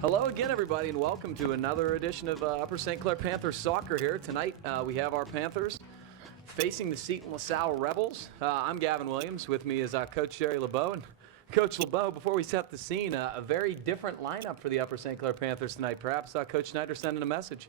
Hello again, everybody, and welcome to another edition of Upper St. Clair Panthers soccer here. Tonight, we have our Panthers facing the Seton LaSalle Rebels. I'm Gavin Williams. With me is Coach Jerry LeBeau. And Coach LeBeau, before we set the scene, a very different lineup for the Upper St. Clair Panthers tonight. Perhaps Coach Snyder sending a message.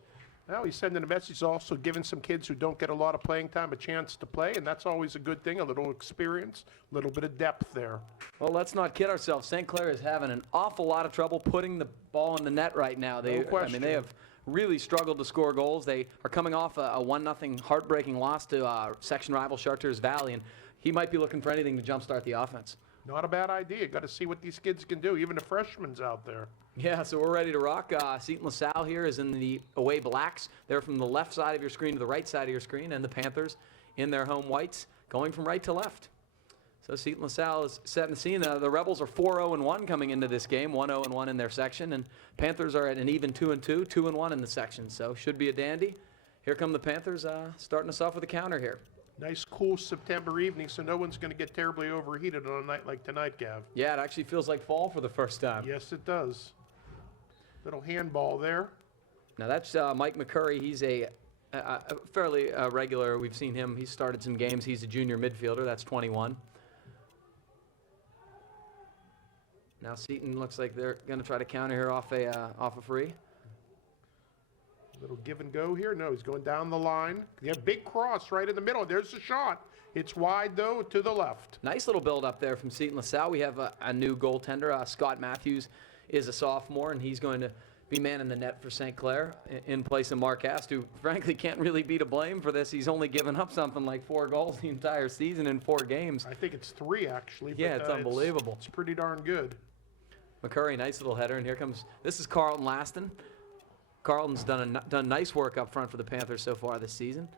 Well, he's sending a message, also giving some kids who don't get a lot of playing time a chance to play, and that's always a good thing, a little experience, a little bit of depth there. Well, let's not kid ourselves. St. Clair is having an awful lot of trouble putting the ball in the net right now. No question. I mean, they have really struggled to score goals. They are coming off a 1-0 heartbreaking loss to section rival Chartiers Valley, and he might be looking for anything to jumpstart the offense. Not a bad idea. Got to see what these kids can do, even the freshmen's out there. Yeah, so we're ready to rock. Seton LaSalle here is in the away blacks. They're from the left side of your screen to the right side of your screen, and the Panthers in their home whites going from right to left. So Seton LaSalle is setting the scene. The Rebels are 4-0-1 coming into this game, 1-0-1 in their section, and Panthers are at an even 2-2, 2-1 in the section. So should be a dandy. Here come the Panthers starting us off with a counter here. Nice, cool September evening, so no one's going to get terribly overheated on a night like tonight, Gav. Yeah, it actually feels like fall for the first time. Yes, it does. Little handball there. Now that's Mike McCurry. He's a fairly regular. We've seen him. He's started some games. He's a junior midfielder. That's 21. Now Seton looks like they're going to try to counter here off a free. Little give and go here. No, he's going down the line. Yeah, big cross right in the middle. There's the shot. It's wide, though, to the left. Nice little build up there from Seton LaSalle. We have a new goaltender. Scott Matthews is a sophomore, and he's going to be manning the net for St. Clair in place of Mark Ast, who frankly can't really be to blame for this. He's only given up something like 4 goals the entire season in 4 games. I think it's 3, actually. Yeah, it's unbelievable. It's pretty darn good. McCurry, nice little header, and here comes, this is Carlton Laston. Carlton's done nice work up front for the Panthers so far this season.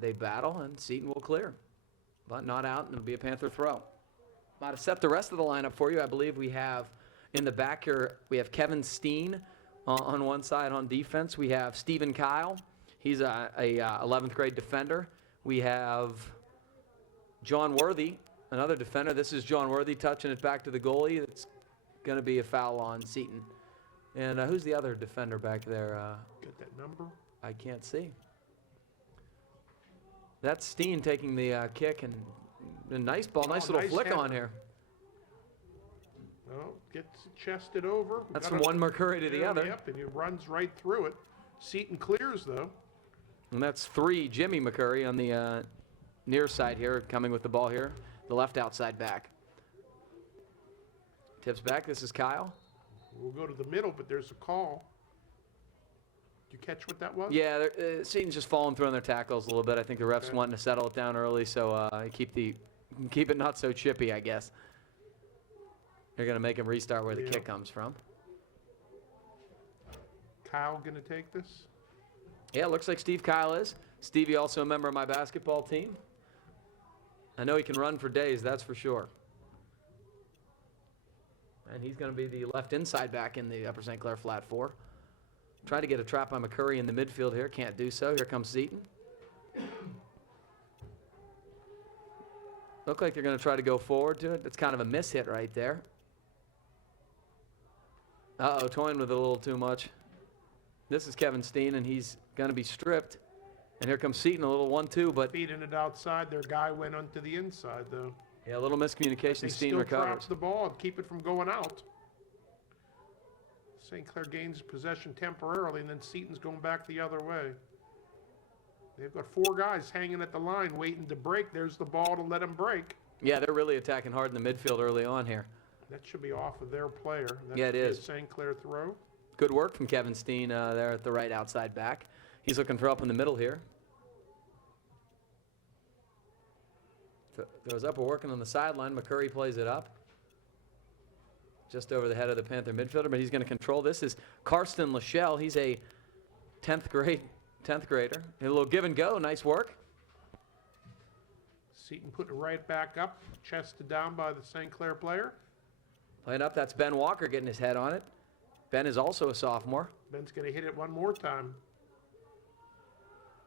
They battle, and Seton will clear, but not out, and it'll be a Panther throw. Now to set the rest of the lineup for you, I believe we have in the back here, we have Kevin Steen on one side on defense. We have Stephen Kyle. He's a 11th grade defender. We have John Worthy, another defender. This is John Worthy touching it back to the goalie. It's going to be a foul on Seton. And who's the other defender back there? Get that number? I can't see. That's Steen taking the kick, and a nice ball, nice little flick header on here. Well, gets chested over. That's from one McCurry to the other. Yep, and he runs right through it. Seton clears, though. And that's 3, Jimmy McCurry on the near side here, coming with the ball here, the left outside back. Tips back, this is Kyle. We'll go to the middle, but there's a call. Did you catch what that was? Yeah, Seton's just falling through on their tackles a little bit. I think the ref's wanting to settle it down early, so keep it not so chippy, I guess. They're going to make him restart where the kick comes from. Kyle going to take this? Yeah, it looks like Steve Kyle is. Stevie also a member of my basketball team. I know he can run for days, that's for sure. And he's going to be the left inside back in the Upper St. Clair flat 4. Trying to get a trap on McCurry in the midfield here. Can't do so. Here comes Seton. Look like they're going to try to go forward to it. It's kind of a miss hit right there. Uh-oh, toying with it a little too much. This is Kevin Steen, and he's going to be stripped. And here comes Seton, a little 1-2, but... Feeding it outside. Their guy went onto the inside, though. Yeah, a little miscommunication. Steen recovers. They still trap the ball and keep it from going out. St. Clair gains possession temporarily, and then Seton's going back the other way. They've got 4 guys hanging at the line waiting to break. There's the ball to let them break. Yeah, they're really attacking hard in the midfield early on here. That should be off of their player. That yeah, it is. St. Clair throw. Good work from Kevin Steen there at the right outside back. He's looking for up in the middle here. Throws up, we're working on the sideline. McCurry plays it up. Just over the head of the Panther midfielder, but he's going to control this. Is Karsten LaSalle. He's a 10th grader. A little give and go, nice work. Seton putting it right back up, chested down by the St. Clair player. Playing up, that's Ben Walker getting his head on it. Ben is also a sophomore. Ben's going to hit it one more time.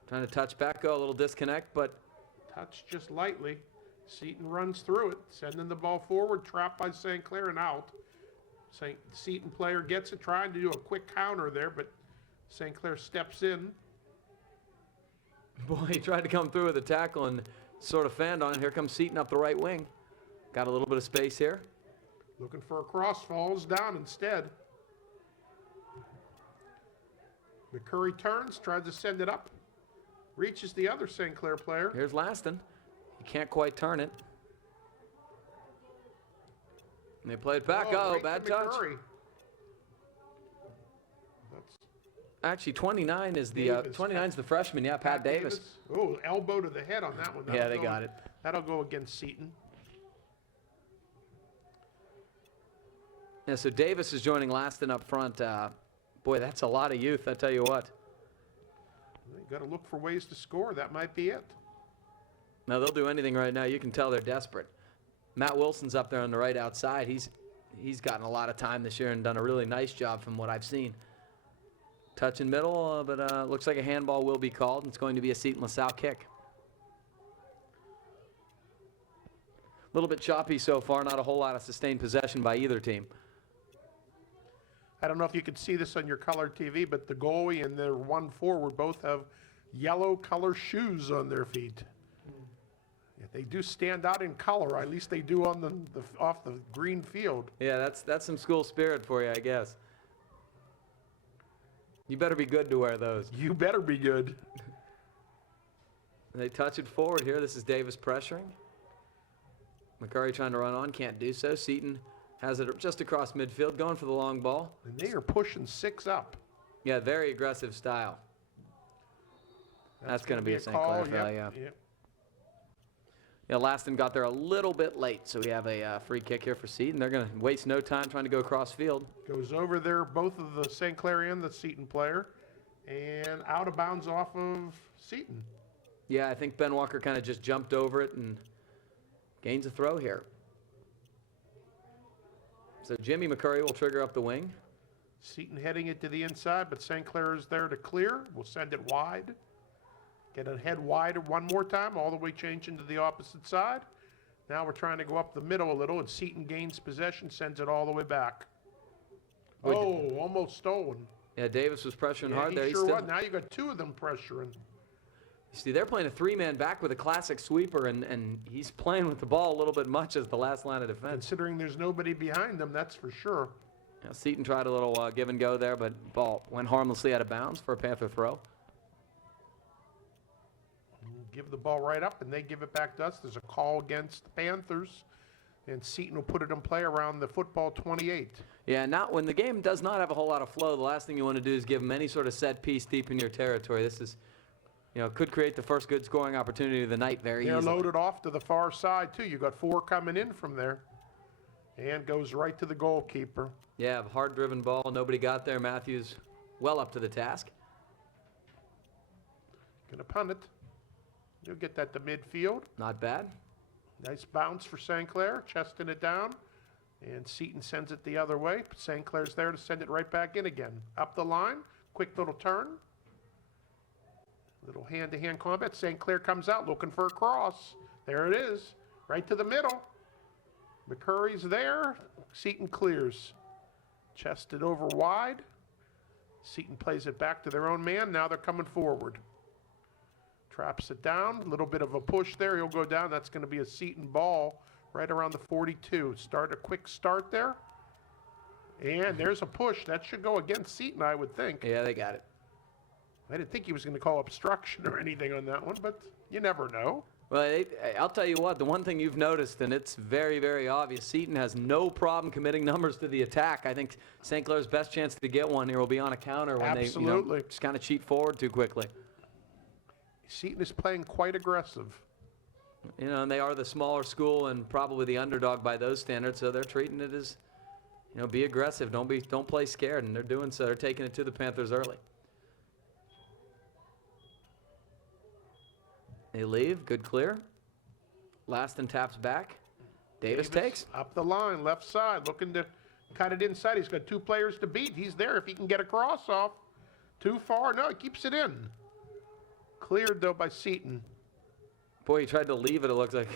Trying to touch back, go a little disconnect, but... Touch just lightly. Seton runs through it, sending the ball forward, trapped by St. Clair and out. Seton player gets it, trying to do a quick counter there, but St. Clair steps in. Boy, he tried to come through with a tackle and sort of fanned on it. Here comes Seton up the right wing. Got a little bit of space here. Looking for a cross, falls down instead. McCurry turns, tries to send it up. Reaches the other St. Clair player. Here's Laston. He can't quite turn it. And they play it back. Oh, right bad to touch. McCurry. That's Actually, 29 is the Davis. 29's the freshman. Yeah, Pat Davis. Oh, elbow to the head on that one. Yeah, they got it. That'll go against Seton. Yeah, so Davis is joining Laston up front. Boy, that's a lot of youth, I tell you what. You got to look for ways to score. That might be it. Now, they'll do anything right now. You can tell they're desperate. Matt Wilson's up there on the right outside. He's gotten a lot of time this year and done a really nice job from what I've seen. Touch in middle, but looks like a handball will be called, and it's going to be a Seton LaSalle kick. A little bit choppy so far, not a whole lot of sustained possession by either team. I don't know if you can see this on your color TV, but the goalie and their one forward both have yellow color shoes on their feet. Yeah, they do stand out in color. At least they do on the off the green field. Yeah, that's some school spirit for you, I guess. You better be good to wear those. You better be good. They touch it forward here. This is Davis pressuring. McCurry trying to run on, can't do so. Seton has it just across midfield, going for the long ball. And they are pushing 6 up. Yeah, very aggressive style. That's going to be a St. Clair foul, yeah. Yeah, Laston got there a little bit late, so we have a free kick here for Seton. They're going to waste no time trying to go cross field. Goes over there, both of the St. Clair and the Seton player, and out of bounds off of Seton. Yeah, I think Ben Walker kind of just jumped over it and gains a throw here. So Jimmy McCurry will trigger up the wing. Seton heading it to the inside, but St. Clair is there to clear. We'll send it wide. Get it head wide one more time, all the way changing to the opposite side. Now we're trying to go up the middle a little, and Seton gains possession, sends it all the way back. Oh, almost stolen. Yeah, Davis was pressuring hard there. He sure was. Now you got 2 of them pressuring. You see, they're playing a 3-man back with a classic sweeper, and he's playing with the ball a little bit much as the last line of defense. Considering there's nobody behind them, that's for sure. Now, Seton tried a little give and go there, but ball went harmlessly out of bounds for a Panther throw. Give the ball right up, and they give it back to us. There's a call against the Panthers, and Seton will put it in play around the football 28. Yeah, not when the game does not have a whole lot of flow, the last thing you want to do is give them any sort of set piece deep in your territory. This is, could create the first good scoring opportunity of the night very easily. They're loaded off to the far side, too. You got 4 coming in from there, and goes right to the goalkeeper. Yeah, hard-driven ball. Nobody got there. Matthews well up to the task. Gonna punt it. You'll get that to midfield. Not bad. Nice bounce for St. Clair, chesting it down. And Seton sends it the other way. St. Clair's there to send it right back in again. Up the line, quick little turn. Little hand-to-hand combat. St. Clair comes out looking for a cross. There it is, right to the middle. McCurry's there. Seton clears. Chested over wide. Seton plays it back to their own man. Now they're coming forward. Traps it down, a little bit of a push there. He'll go down. That's going to be a Seton ball right around the 42. Start a quick start there. And there's a push. That should go against Seton, I would think. Yeah, they got it. I didn't think he was going to call obstruction or anything on that one, but you never know. Well, I'll tell you what, the one thing you've noticed, and it's very, very obvious, Seton has no problem committing numbers to the attack. I think St. Clair's best chance to get one here will be on a counter when they just kind of cheat forward too quickly. Seton is playing quite aggressive. And they are the smaller school and probably the underdog by those standards, so they're treating it as, be aggressive. Don't play scared, and they're doing so. They're taking it to the Panthers early. They leave, good clear. Laston taps back. Davis takes. Up the line, left side, looking to cut it inside. He's got 2 players to beat. He's there if he can get a cross off. Too far, no, he keeps it in. Cleared, though, by Seton. Boy, he tried to leave it, it looks like.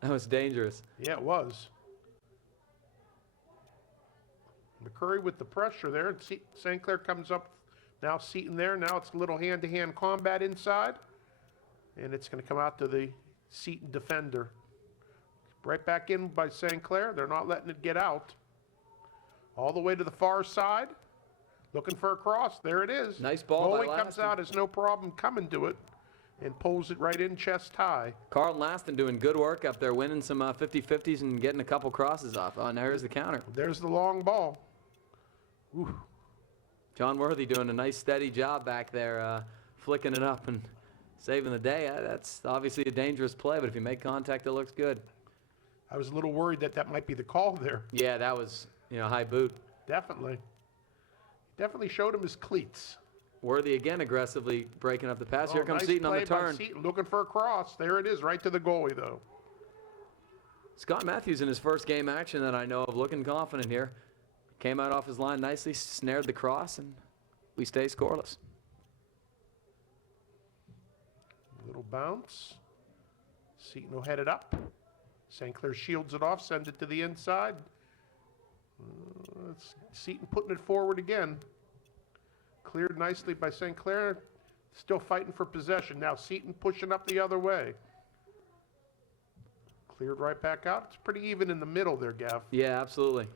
That was dangerous. Yeah, it was. McCurry with the pressure there. And St. Clair comes up. Now Seton there. Now it's a little hand-to-hand combat inside. And it's going to come out to the Seton defender. Right back in by St. Clair. They're not letting it get out. All the way to the far side. Looking for a cross. There it is. Nice ball by Goalie comes out. Has no problem coming to it. And pulls it right in chest high. Carlton Laston doing good work up there, winning some 50-50s and getting a couple crosses off. Oh, and there's the counter. There's the long ball. Ooh. John Worthy doing a nice steady job back there, flicking it up and saving the day. That's obviously a dangerous play, but if you make contact, it looks good. I was a little worried that might be the call there. Yeah, that was, high boot. Definitely. Definitely showed him his cleats. Worthy again aggressively breaking up the pass. Here comes Nice Seton on the play by turn. Seton, looking for a cross. There it is, right to the goalie, though. Scott Matthews in his first game action that I know of, looking confident here. Came out off his line nicely, snared the cross, and we stay scoreless. Little bounce. Seton will head it up. St. Clair shields it off, sends it to the inside. Seton putting it forward again. Cleared nicely by St. Clair. Still fighting for possession. Now Seton pushing up the other way. Cleared right back out. It's pretty even in the middle there, Gav. Yeah, absolutely.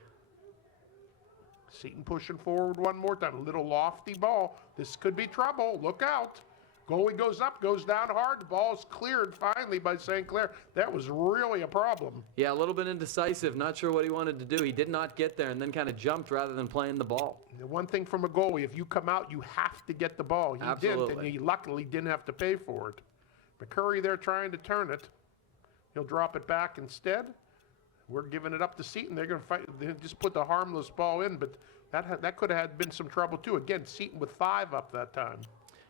Seton pushing forward one more time. A little lofty ball. This could be trouble. Look out. Goalie goes up, goes down hard. The ball's cleared finally by St. Clair. That was really a problem. Yeah, a little bit indecisive. Not sure what he wanted to do. He did not get there and then kind of jumped rather than playing the ball. The one thing from a goalie, if you come out, you have to get the ball. He Absolutely. didn't, and he luckily didn't have to pay for it. McCurry there trying to turn it. He'll drop it back instead. We're giving it up to Seton. They're going to fight. They just put the harmless ball in, but that could have been some trouble too. Again, Seton with 5 up that time.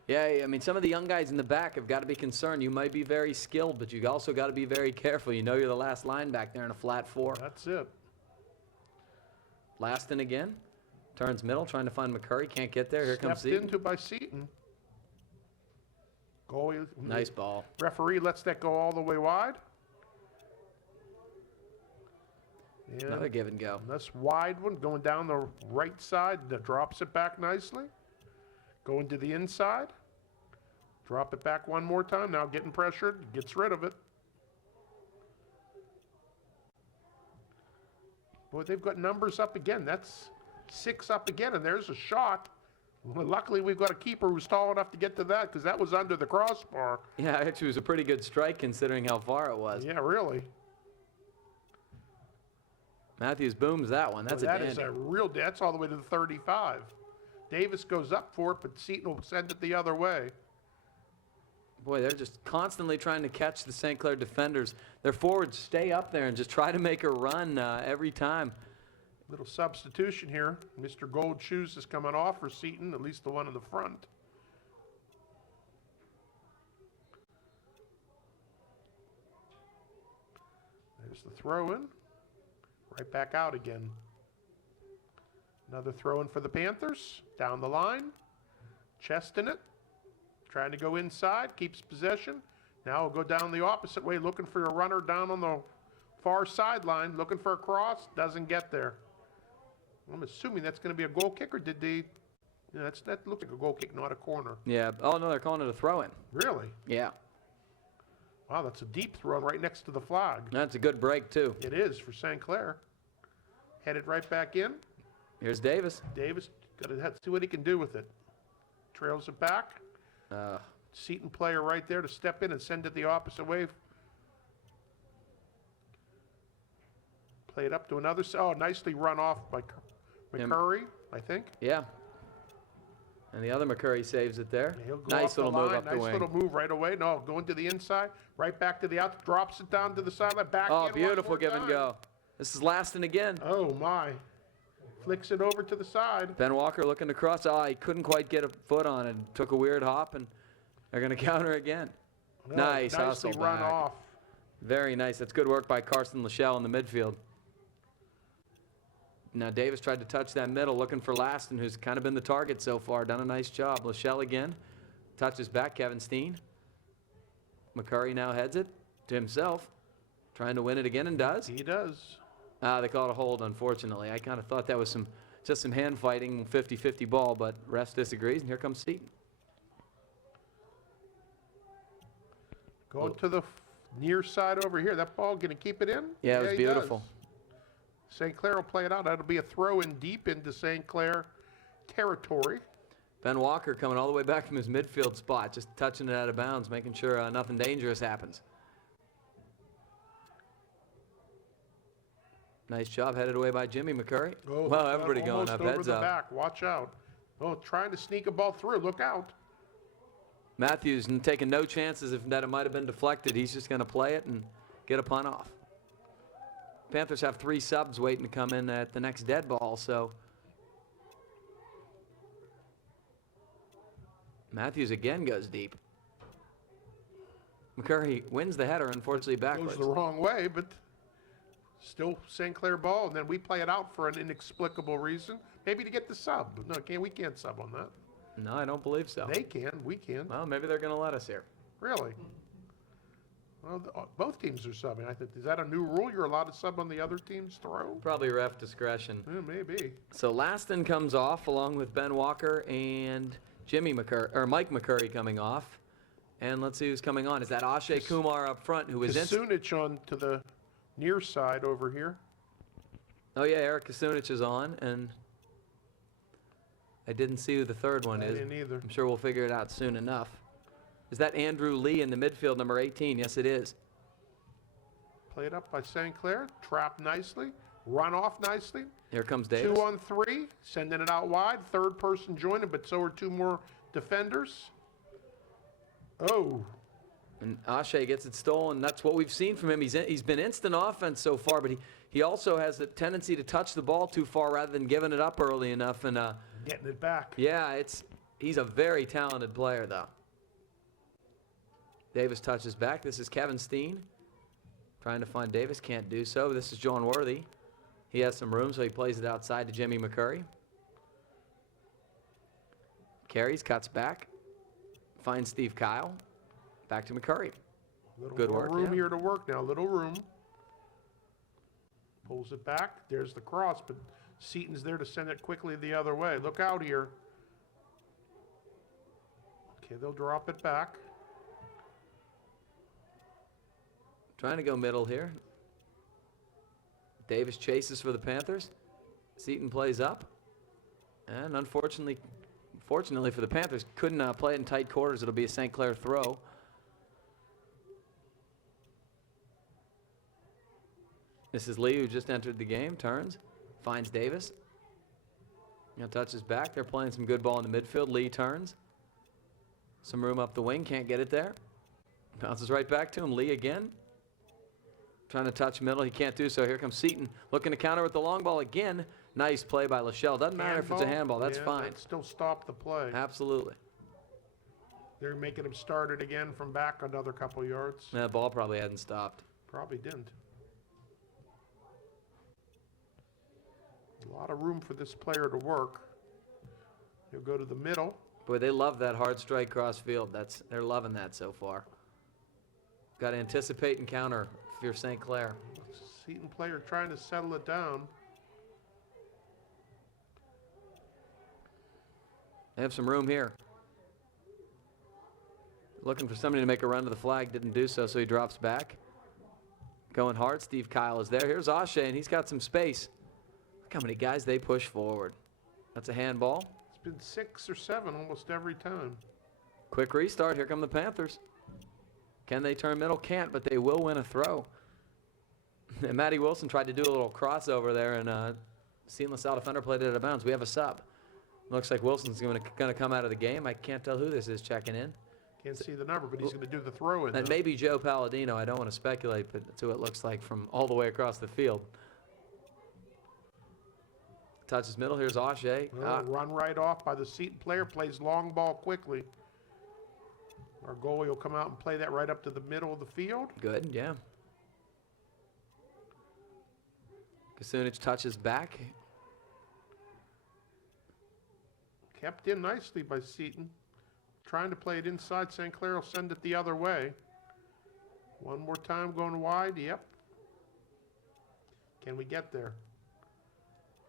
Yeah, I mean, some of the young guys in the back have got to be concerned. You might be very skilled, but you also got to be very careful. You know you're the last line back there in a flat 4. That's it. Laston again. Turns middle, trying to find McCurry. Can't get there. Here comes Stepped Seton. into by Seton. Goalie. Nice ball. Referee lets that go all the way wide. And Another give and go. this wide one going down the right side. That drops it back nicely. Going to the inside. Drop it back one more time. Now getting pressured. Gets rid of it. Boy, they've got numbers up again. That's 6 up again, and there's a shot. Well, luckily, we've got a keeper who's tall enough to get to that because that was under the crossbar. Yeah, actually, it was a pretty good strike considering how far it was. Yeah, really. Matthews booms that one. That's That a is dandy. a real. That's all the way to the 35. Davis goes up for it, but Seton will send it the other way. Boy, they're just constantly trying to catch the St. Clair defenders. Their forwards stay up there and just try to make a run every time. Little substitution here. Mr. Gold Shoes is coming off for Seton, at least the one in the front. There's the throw in. Right back out again. Another throw in for the Panthers. Down the line. Chest in it. Trying to go inside. Keeps possession. Now we'll go down the opposite way, looking for a runner down on the far sideline. Looking for a cross. Doesn't get there. I'm assuming that's going to be a goal kick, or did they? Yeah, that looks like a goal kick, not a corner. Yeah. Oh, no, they're calling it a throw-in. Really? Yeah. Wow, that's a deep throw right next to the flag. That's a good break, too. It is for St. Clair. Headed right back in. Here's Davis. Davis got to see what he can do with it. Trails it back. Seton player right there to step in and send it the opposite way. Play it up to another. Oh, nicely run off by McCurry, I think. Yeah. And the other McCurry saves it there. He'll go Nice off the little move line. up the Nice wing. little move right away. No, going to the inside, right back to the out, drops it down to the sideline, back in Oh, one beautiful more give and time. go. This is Laston again. Oh, my. Flicks it over to the side. Ben Walker looking to cross. Oh, he couldn't quite get a foot on it. Took a weird hop, and they're going to counter again. No, Nice nicely hustle run back. off. Very nice. That's good work by Carson LaSalle in the midfield. Now Davis tried to touch that middle, looking for Laston, who's kind of been the target so far. Done a nice job. LaSalle again. Touches back, Kevin Steen. McCurry now heads it to himself. Trying to win it again, and does. He does. They call it a hold, unfortunately. I kind of thought that was some just some hand fighting, 50-50 ball, but ref disagrees, and here comes Seton. Going to the near side over here. That ball going to keep it in? Yeah, it was he beautiful. does. St. Clair will play it out. That'll be a throw in deep into St. Clair territory. Ben Walker coming all the way back from his midfield spot, just touching it out of bounds, making sure nothing dangerous happens. Nice job, headed away by Jimmy McCurry. Oh, Well, everybody going almost up, over heads the up. back. Watch out. Oh, trying to sneak a ball through. Look out. Matthews taking no chances that it might have been deflected. He's just going to play it and get a punt off. Panthers have 3 subs waiting to come in at the next dead ball, so Matthews again goes deep. McCurry wins the header, unfortunately backwards. Goes the wrong way, but still St. Clair ball, and then we play it out for an inexplicable reason. Maybe to get the sub. No, we can't sub on that. No, I don't believe so. They can. We can. Well, maybe they're going to let us here. Really? Well, both teams are subbing. I think, is that a new rule? You're allowed to sub on the other team's throw? Probably ref discretion. Yeah, maybe. So Laston comes off along with Ben Walker and Mike McCurry coming off. And let's see who's coming on. Is that Ashay Kumar up front, who is Kasunich on to the near side over here. Oh yeah, Eric Kasunich is on, and I didn't see who the third one I is. didn't either. I'm sure we'll figure it out soon enough. Is that Andrew Lee in the midfield, number 18? Yes, it is. Played up by St. Clair. Trapped nicely. Run off nicely. Here comes Davis. 2 on 3. Sending it out wide. Third person joining, but so are 2 more defenders. Oh. And Ashay gets it stolen. That's what we've seen from him. He's been instant offense so far, but he also has a tendency to touch the ball too far rather than giving it up early enough. And getting it back. Yeah, he's a very talented player, though. Davis touches back. This is Kevin Steen. Trying to find Davis. Can't do so. This is John Worthy. He has some room, so he plays it outside to Jimmy McCurry. Carries, cuts back. Finds Steve Kyle. Back to McCurry. Good work. Room here to work now. Little room. Pulls it back. There's the cross, but Seton's there to send it quickly the other way. Look out here. Okay, they'll drop it back. Trying to go middle here. Davis chases for the Panthers. Seton plays up. And unfortunately, fortunately for the Panthers, couldn't play it in tight quarters. It'll be a St. Clair throw. This is Lee, who just entered the game. Turns. Finds Davis. Touches back. They're playing some good ball in the midfield. Lee turns. Some room up the wing. Can't get it there. Bounces right back to him. Lee again. Trying to touch middle. He can't do so. Here comes Seton. Looking to counter with the long ball again. Nice play by LaSalle. Doesn't matter if it's a handball. That's fine. That still stop the play. Absolutely. They're making him start it again from back another couple yards. That ball probably hadn't stopped. Probably didn't. A lot of room for this player to work. He'll go to the middle. Boy, they love that hard strike cross field. They're loving that so far. Got to anticipate and counter if you're St. Clair. Seton player trying to settle it down. They have some room here. Looking for somebody to make a run to the flag. Didn't do so, so he drops back. Going hard. Steve Kyle is there. Here's Ashay, and he's got some space. Look how many guys they push forward. That's a handball. It's been 6 or 7 almost every time. Quick restart. Here come the Panthers. Can they turn middle? Can't, but they will win a throw. And Matty Wilson tried to do a little crossover there, and Seton LaSalle defender played it out of bounds. We have a sub. Looks like Wilson's going to come out of the game. I can't tell who this is checking in. Can't see the number, but he's going to do the throw in. And maybe Joe Palladino. I don't want to speculate, but that's who it looks like from all the way across the field. Touches middle. Here's Ashay. Run right off by the Seton player. Plays long ball quickly. Our goalie will come out and play that right up to the middle of the field. Good, yeah. Kasunich touches back. Kept in nicely by Seton. Trying to play it inside. St. Clair will send it the other way. One more time going wide. Yep. Can we get there?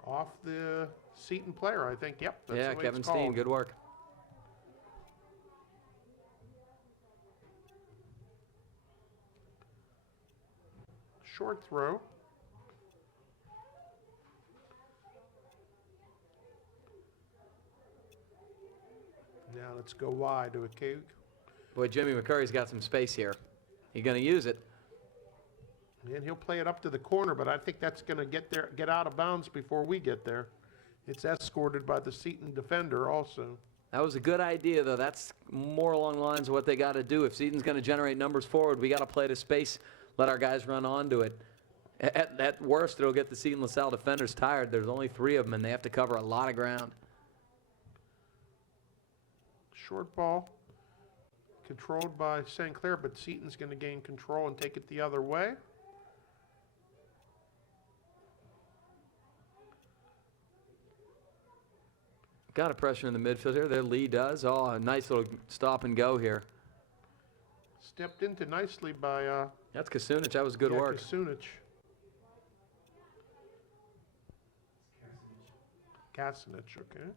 Off the Seton player, I think. Yep. That's Yeah, the way Kevin it's Steen, called. good work. Short throw. Now let's go wide to a Coug. Boy, Jimmy McCurry's got some space here. He's going to use it. And he'll play it up to the corner, but I think that's going to get out of bounds before we get there. It's escorted by the Seton defender also. That was a good idea, though. That's more along the lines of what they got to do. If Seton's going to generate numbers forward, we got to play to space, let our guys run onto it. At worst, it'll get the Seton LaSalle defenders tired. There's only 3 of them, and they have to cover a lot of ground. Short ball, controlled by St. Clair, but Seton's going to gain control and take it the other way. Got a pressure in the midfield here. Their Lee does. Oh, a nice little stop and go here. Stepped into nicely by That's Kasunich. That was good work. Kasunich. Kasunich, okay.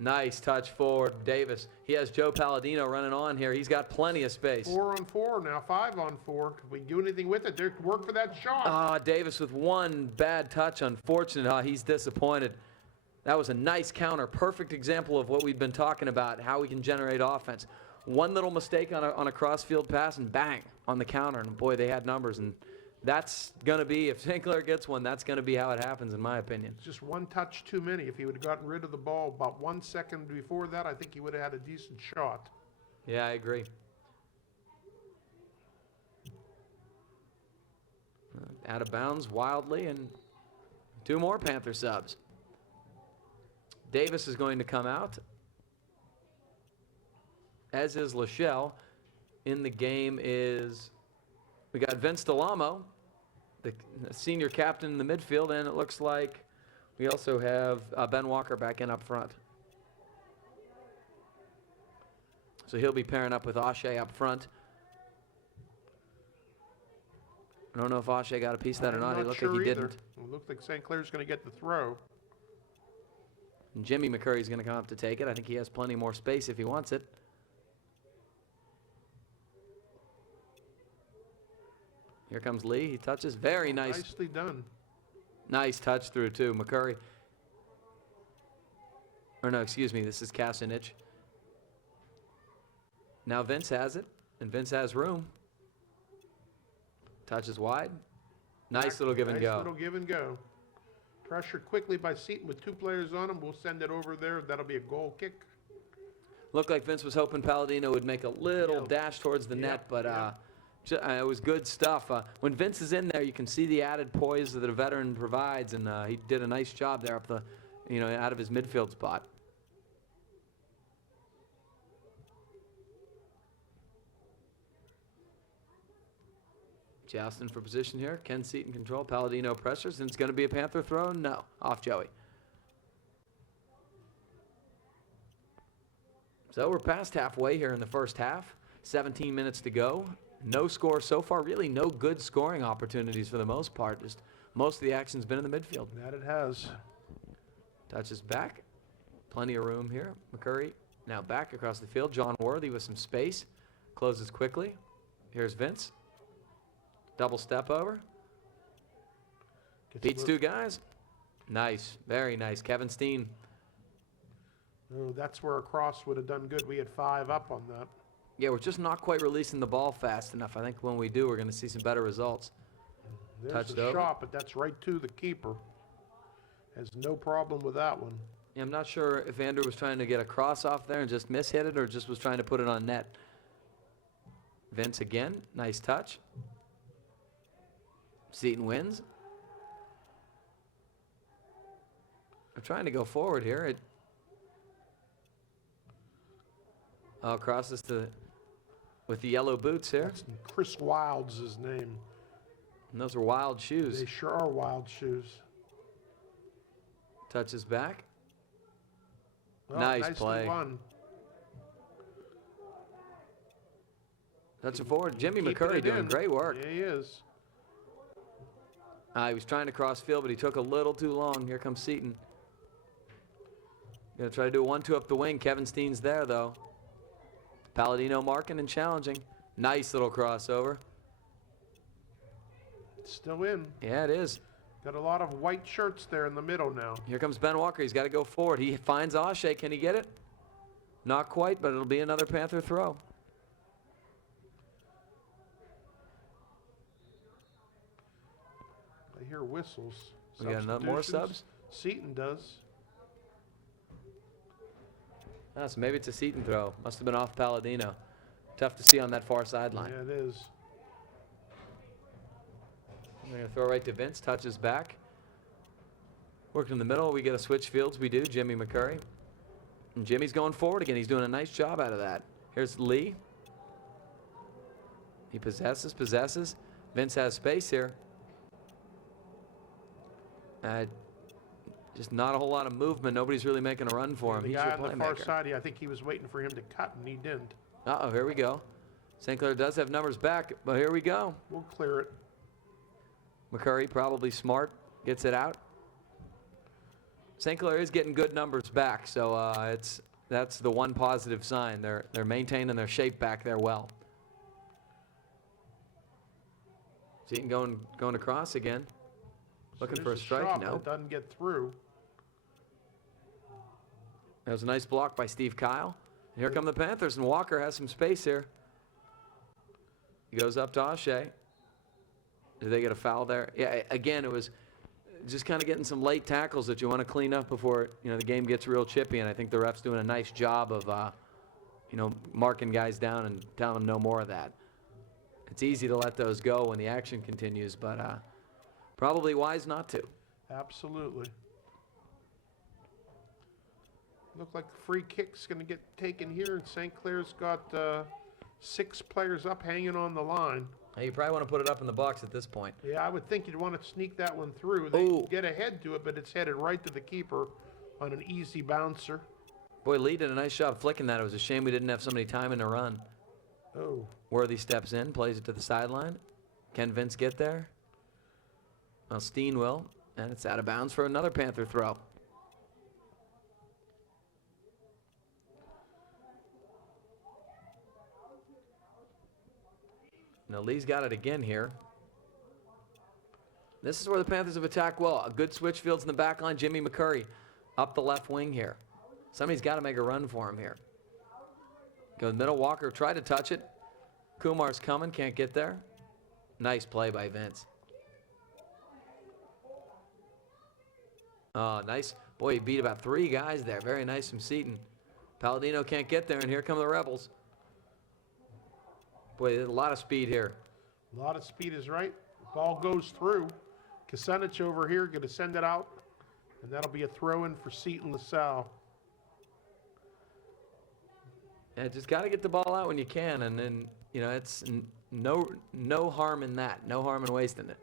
Nice touch forward, Davis. He has Joe Palladino running on here. He's got plenty of space. 4 on 4 now, 5 on 4. Can we do anything with it? There, work for that shot. Davis with one bad touch. Unfortunate. He's disappointed. That was a nice counter. Perfect example of what we've been talking about, how we can generate offense. One little mistake on a cross-field pass, and bang, on the counter. And, boy, they had numbers. And that's going to be, if St. Clair gets one, that's going to be how it happens, in my opinion. It's just one touch too many. If he would have gotten rid of the ball about 1 second before that, I think he would have had a decent shot. Yeah, I agree. Out of bounds wildly, and 2 more Panther subs. Davis is going to come out, as is LaSalle. In the game is, we got Vince Delamo, the senior captain in the midfield, and it looks like we also have Ben Walker back in up front. So he'll be pairing up with Ashe up front. I don't know if Ashe got a piece of that or not. He looked like he didn't. It looked like St. Clair's going to get the throw. And Jimmy McCurry's going to come up to take it. I think he has plenty more space if he wants it. Here comes Lee. He touches. Very nice. Nicely done. Nice touch through, too. McCurry. Or no, excuse me. This is Kasunich. Now Vince has it, and Vince has room. Touches wide. Nice little give and go. Nice little give and go. Pressure quickly by Seton with 2 players on him. We'll send it over there. That'll be a goal kick. Looked like Vince was hoping Palladino would make a little dash towards the net, but it was good stuff. When Vince is in there, you can see the added poise that a veteran provides, and he did a nice job there up the, out of his midfield spot. Jousting for position here. Ken Seton control. Palladino pressures, and it's going to be a Panther throw. No, off Joey. So we're past halfway here in the first half. 17 minutes to go. No score so far. Really no good scoring opportunities for the most part. Just most of the action's been in the midfield. That it has. Touches back. Plenty of room here. McCurry now back across the field. John Worthy with some space. Closes quickly. Here's Vince. Double step over. Beats 2 guys. Nice. Very nice. Kevin Steen. Oh, that's where a cross would have done good. We had 5 up on that. Yeah, we're just not quite releasing the ball fast enough. I think when we do, we're going to see some better results. There's Touched the over. shot, but that's right to the keeper. Has no problem with that one. Yeah, I'm not sure if Andrew was trying to get a cross off there and just mishit it, or just was trying to put it on net. Vince again. Nice touch. Seton wins. I'm trying to go forward here. Crosses with the yellow boots here. That's Chris Wild's his name. And those are Wild shoes. They sure are Wild shoes. Touches back. Well, Nice nicely play. Won. Touch it forward. Jimmy Keeping McCurry it doing in. great work. Yeah, he is. He was trying to cross field, but he took a little too long. Here comes Seton. Gonna try to do a 1-2 up the wing. Kevin Steen's there, though. Palladino marking and challenging. Nice little crossover. It's still in. Yeah, it is. Got a lot of white shirts there in the middle now. Here comes Ben Walker. He's got to go forward. He finds Ashe. Can he get it? Not quite, but it'll be another Panther throw. I hear whistles. We got enough more subs? Seton does. So maybe it's a Seton throw. Must have been off Palladino. Tough to see on that far sideline. Yeah, it is. We're going to throw right to Vince. Touches back. Working in the middle. We get a switch fields. We do. Jimmy McCurry. And Jimmy's going forward again. He's doing a nice job out of that. Here's Lee. He possesses. Vince has space here. Just not a whole lot of movement. Nobody's really making a run for him. The He's guy your on the far playmaker. side, I think he was waiting for him to cut, and he didn't. Uh-oh, here we go. St. Clair does have numbers back, but here we go. We'll clear it. McCurry, probably smart, gets it out. St. Clair is getting good numbers back, so that's the one positive sign. They're maintaining their shape back there well. Seton going across again. Looking So for a there's strike. shot, but No. it doesn't get through. That was a nice block by Steve Kyle. And here come the Panthers, and Walker has some space here. He goes up to Ashe. Did they get a foul there? Yeah, again, it was just kind of getting some late tackles that you want to clean up before the game gets real chippy, and I think the ref's doing a nice job of marking guys down and telling them no more of that. It's easy to let those go when the action continues, but probably wise not to. Absolutely. Look like the free kick's going to get taken here, and St. Clair's got 6 players up hanging on the line. Hey, you probably want to put it up in the box at this point. Yeah, I would think you'd want to sneak that one through. They Ooh. get ahead to it, but it's headed right to the keeper on an easy bouncer. Boy, Lee did a nice job flicking that. It was a shame we didn't have somebody timing the run. Oh, Worthy steps in, plays it to the sideline. Can Vince get there? Well, Steen will, and it's out of bounds for another Panther throw. Now Lee's got it again here. This is where the Panthers have attacked well. A good switch fields in the back line. Jimmy McCurry up the left wing here. Somebody's got to make a run for him here. Go to the middle. Walker tried to touch it. Kumar's coming, can't get there. Nice play by Vince. Oh, nice. Boy, he beat about 3 guys there. Very nice from Seton. Palladino can't get there, and here come the Rebels. Boy, there's a lot of speed here. a lot of speed is right. Ball goes through. Kucinich over here going to send it out, and that'll be a throw-in for Seton LaSalle. Yeah, just got to get the ball out when you can, and then it's no harm in that. No harm in wasting it.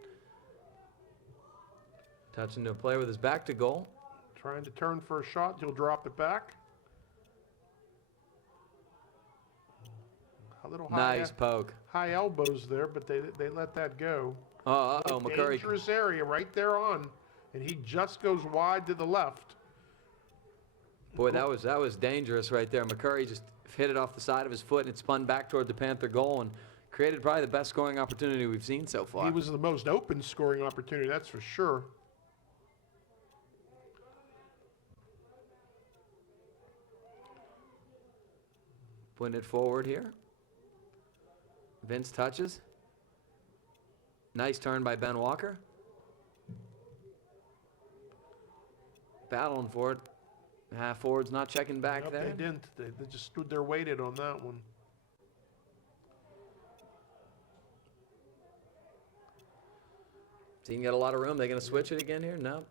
Touching to a player with his back to goal. Trying to turn for a shot. He'll drop it back. A little high, Nice poke. high elbows there, but they let that go. Oh, McCurry. Dangerous area right there on, and he just goes wide to the left. Boy, that was dangerous right there. McCurry just hit it off the side of his foot, and it spun back toward the Panther goal and created probably the best scoring opportunity we've seen so far. He was the most open scoring opportunity, that's for sure. Putting it forward here. Vince touches. Nice turn by Ben Walker. Battling for it. Half forwards not checking back Nope, there. they didn't. They just stood there waited on that one. So you can get a lot of room. They going to switch it again here? No.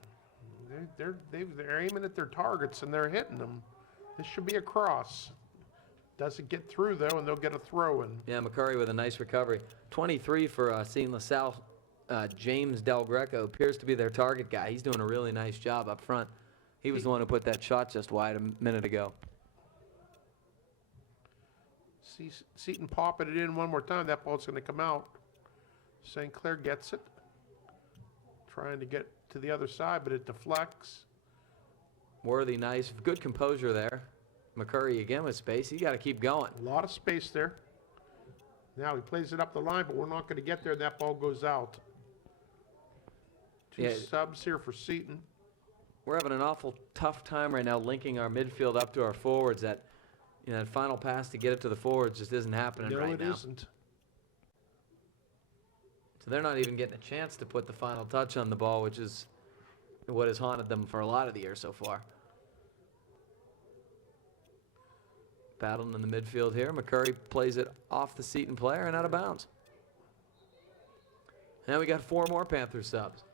They're aiming at their targets and they're hitting them. This should be a cross. Doesn't get through though, and they'll get a throw in. Yeah, McCurry with a nice recovery. 23 for Seton LaSalle. James Del Greco appears to be their target guy. He's doing a really nice job up front. He was the one who put that shot just wide a minute ago. See Seton popping it in one more time. That ball's going to come out. St. Clair gets it. Trying to get to the other side, but it deflects. Worthy, nice. Good composure there. McCurry again with space. He got to keep going. A lot of space there. Now he plays it up the line, but we're not going to get there. That ball goes out. Two subs here for Seton. We're having an awful tough time right now linking our midfield up to our forwards. That final pass to get it to the forwards just isn't happening right now. No, it isn't. So they're not even getting a chance to put the final touch on the ball, which is what has haunted them for a lot of the year so far. Battling in the midfield here. McCurry plays it off the Seton player and out of bounds. Now we got 4 more Panthers subs.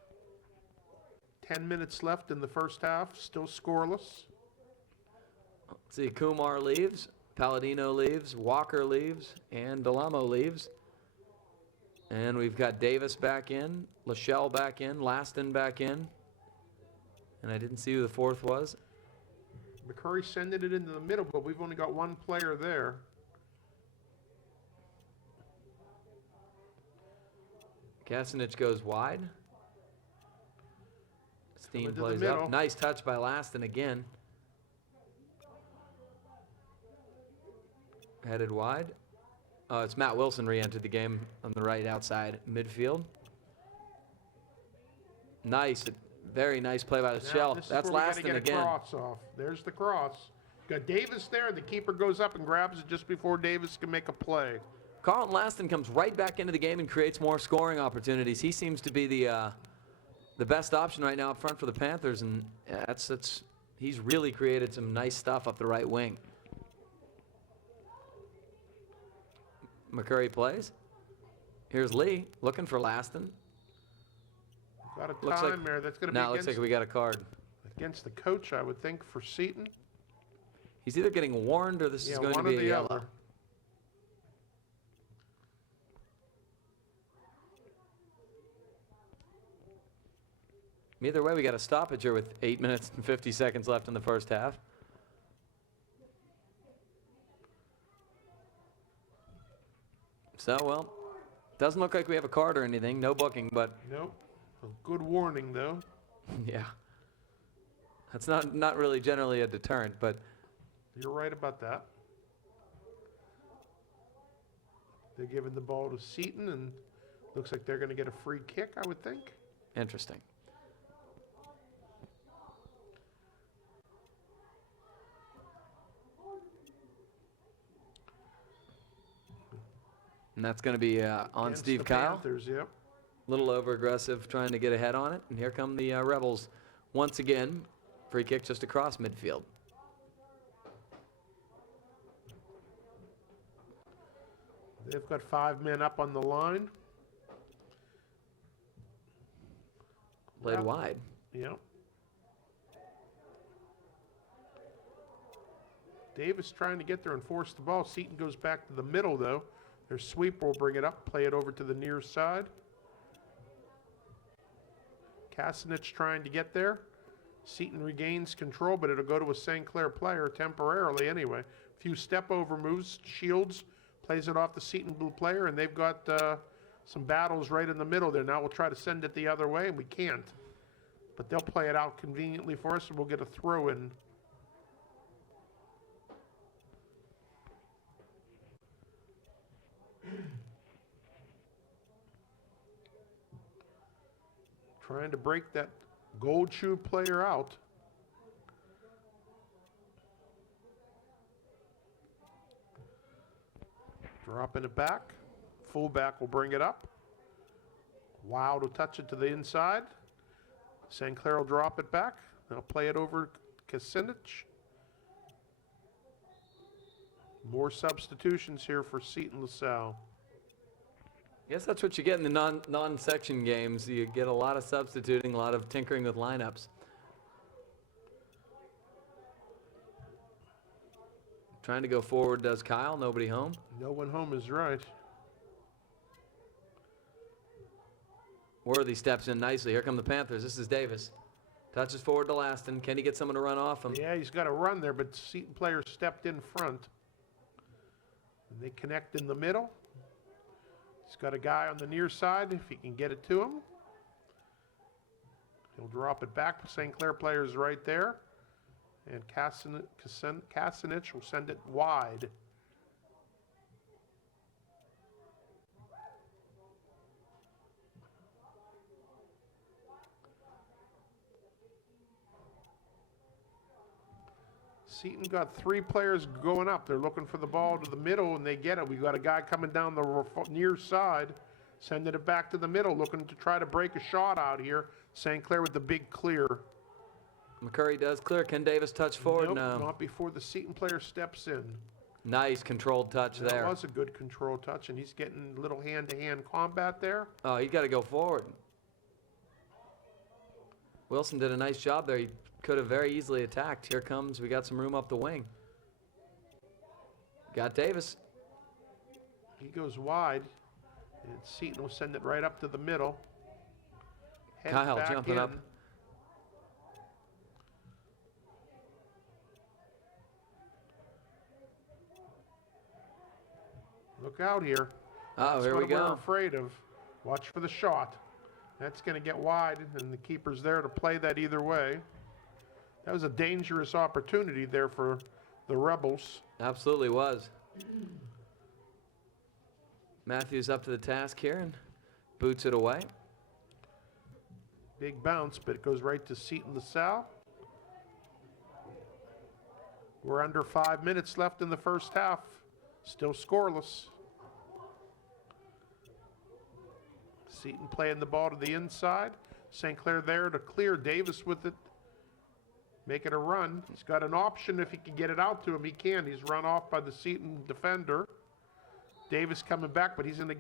10 minutes left in the first half, still scoreless. Let's see, Kumar leaves, Palladino leaves, Walker leaves, and Delamo leaves. And we've got Davis back in, LaSalle back in, Laston back in. And I didn't see who the 4th was. McCurry sending it into the middle, but we've only got 1 player there. Kasanich goes wide. Steen plays middle. up. Nice touch by Laston again. Headed wide. It's Matt Wilson re-entered the game on the right outside midfield. Nice. Very nice play by the shell. That's Laston again. Cross off. There's the cross. Got Davis there, and the keeper goes up and grabs it just before Davis can make a play. Carlton Laston comes right back into the game and creates more scoring opportunities. He seems to be the best option right now up front for the Panthers, and he's really created some nice stuff up the right wing. McCurry plays. Here's Lee looking for Laston. Got a time there. That's going to be now looks like we got a card. Against the coach, I would think, for Seton. He's either getting warned or this is going to be a yellow. Other. Either way, we got a stoppage here with 8 minutes and 50 seconds left in the first half. So, well, doesn't look like we have a card or anything. No booking, but... Nope. A good warning, though. Yeah. That's not really generally a deterrent, but... You're right about that. They're giving the ball to Seton, and looks like they're going to get a free kick, I would think. Interesting. And that's going to be on Against Steve the Kyle. Panthers, yep. A little over-aggressive, trying to get ahead on it. And here come the Rebels once again. Free kick just across midfield. They've got 5 men up on the line. Played wide. Yep. Davis trying to get there and force the ball. Seton goes back to the middle, though. Their sweeper will bring it up, play it over to the near side. Kasanich trying to get there. Seton regains control, but it'll go to a St. Clair player temporarily anyway. A few step-over moves. Shields plays it off the Seton blue player, and they've got some battles right in the middle there. Now we'll try to send it the other way, and we can't. But they'll play it out conveniently for us, and we'll get a throw in. Trying to break that gold shoe player out. Dropping it back. Fullback will bring it up. Wow to touch it to the inside. St. Clair will drop it back. They'll play it over Kasanich. More substitutions here for Seton LaSalle. I guess that's what you get in the non-section games. You get a lot of substituting, a lot of tinkering with lineups. Trying to go forward does Kyle. Nobody home. No one home is right. Worthy steps in nicely. Here come the Panthers. This is Davis. Touches forward to Laston. Can he get someone to run off him? Yeah, he's got to run there, but Seton player stepped in front. And they connect in the middle. He's got a guy on the near side if he can get it to him. He'll drop it back. St. Clair player's right there. And Kasanich will send it wide. Seton got 3 players going up. They're looking for the ball to the middle, and they get it. We got a guy coming down the near side, sending it back to the middle, looking to try to break a shot out here. St. Clair with the big clear. McCurry does clear. Can Davis touch forward? Nope, No. not before the Seton player steps in. Nice controlled touch That there. was a good control touch, and he's getting a little hand-to-hand combat there. Oh, he's got to go forward. Wilson did a nice job there. He could have very easily attacked. Here comes, we got some room up the wing. Got Davis. He goes wide, and Seton will send it right up to the middle. Heads Kyle back jumping in. up. Look out here. Oh, That's here we what we're go. afraid of. Watch for the shot. That's going to get wide, and the keeper's there to play that either way. That was a dangerous opportunity there for the Rebels. Absolutely was. Matthews up to the task here and boots it away. Big bounce, but it goes right to Seton LaSalle. We're under 5 minutes left in the first half. Still scoreless. Seton playing the ball to the inside. St. Clair there to clear. Davis with it. Making a run. He's got an option if he can get it out to him. He can. He's run off by the Seton defender. Davis coming back, but who's going to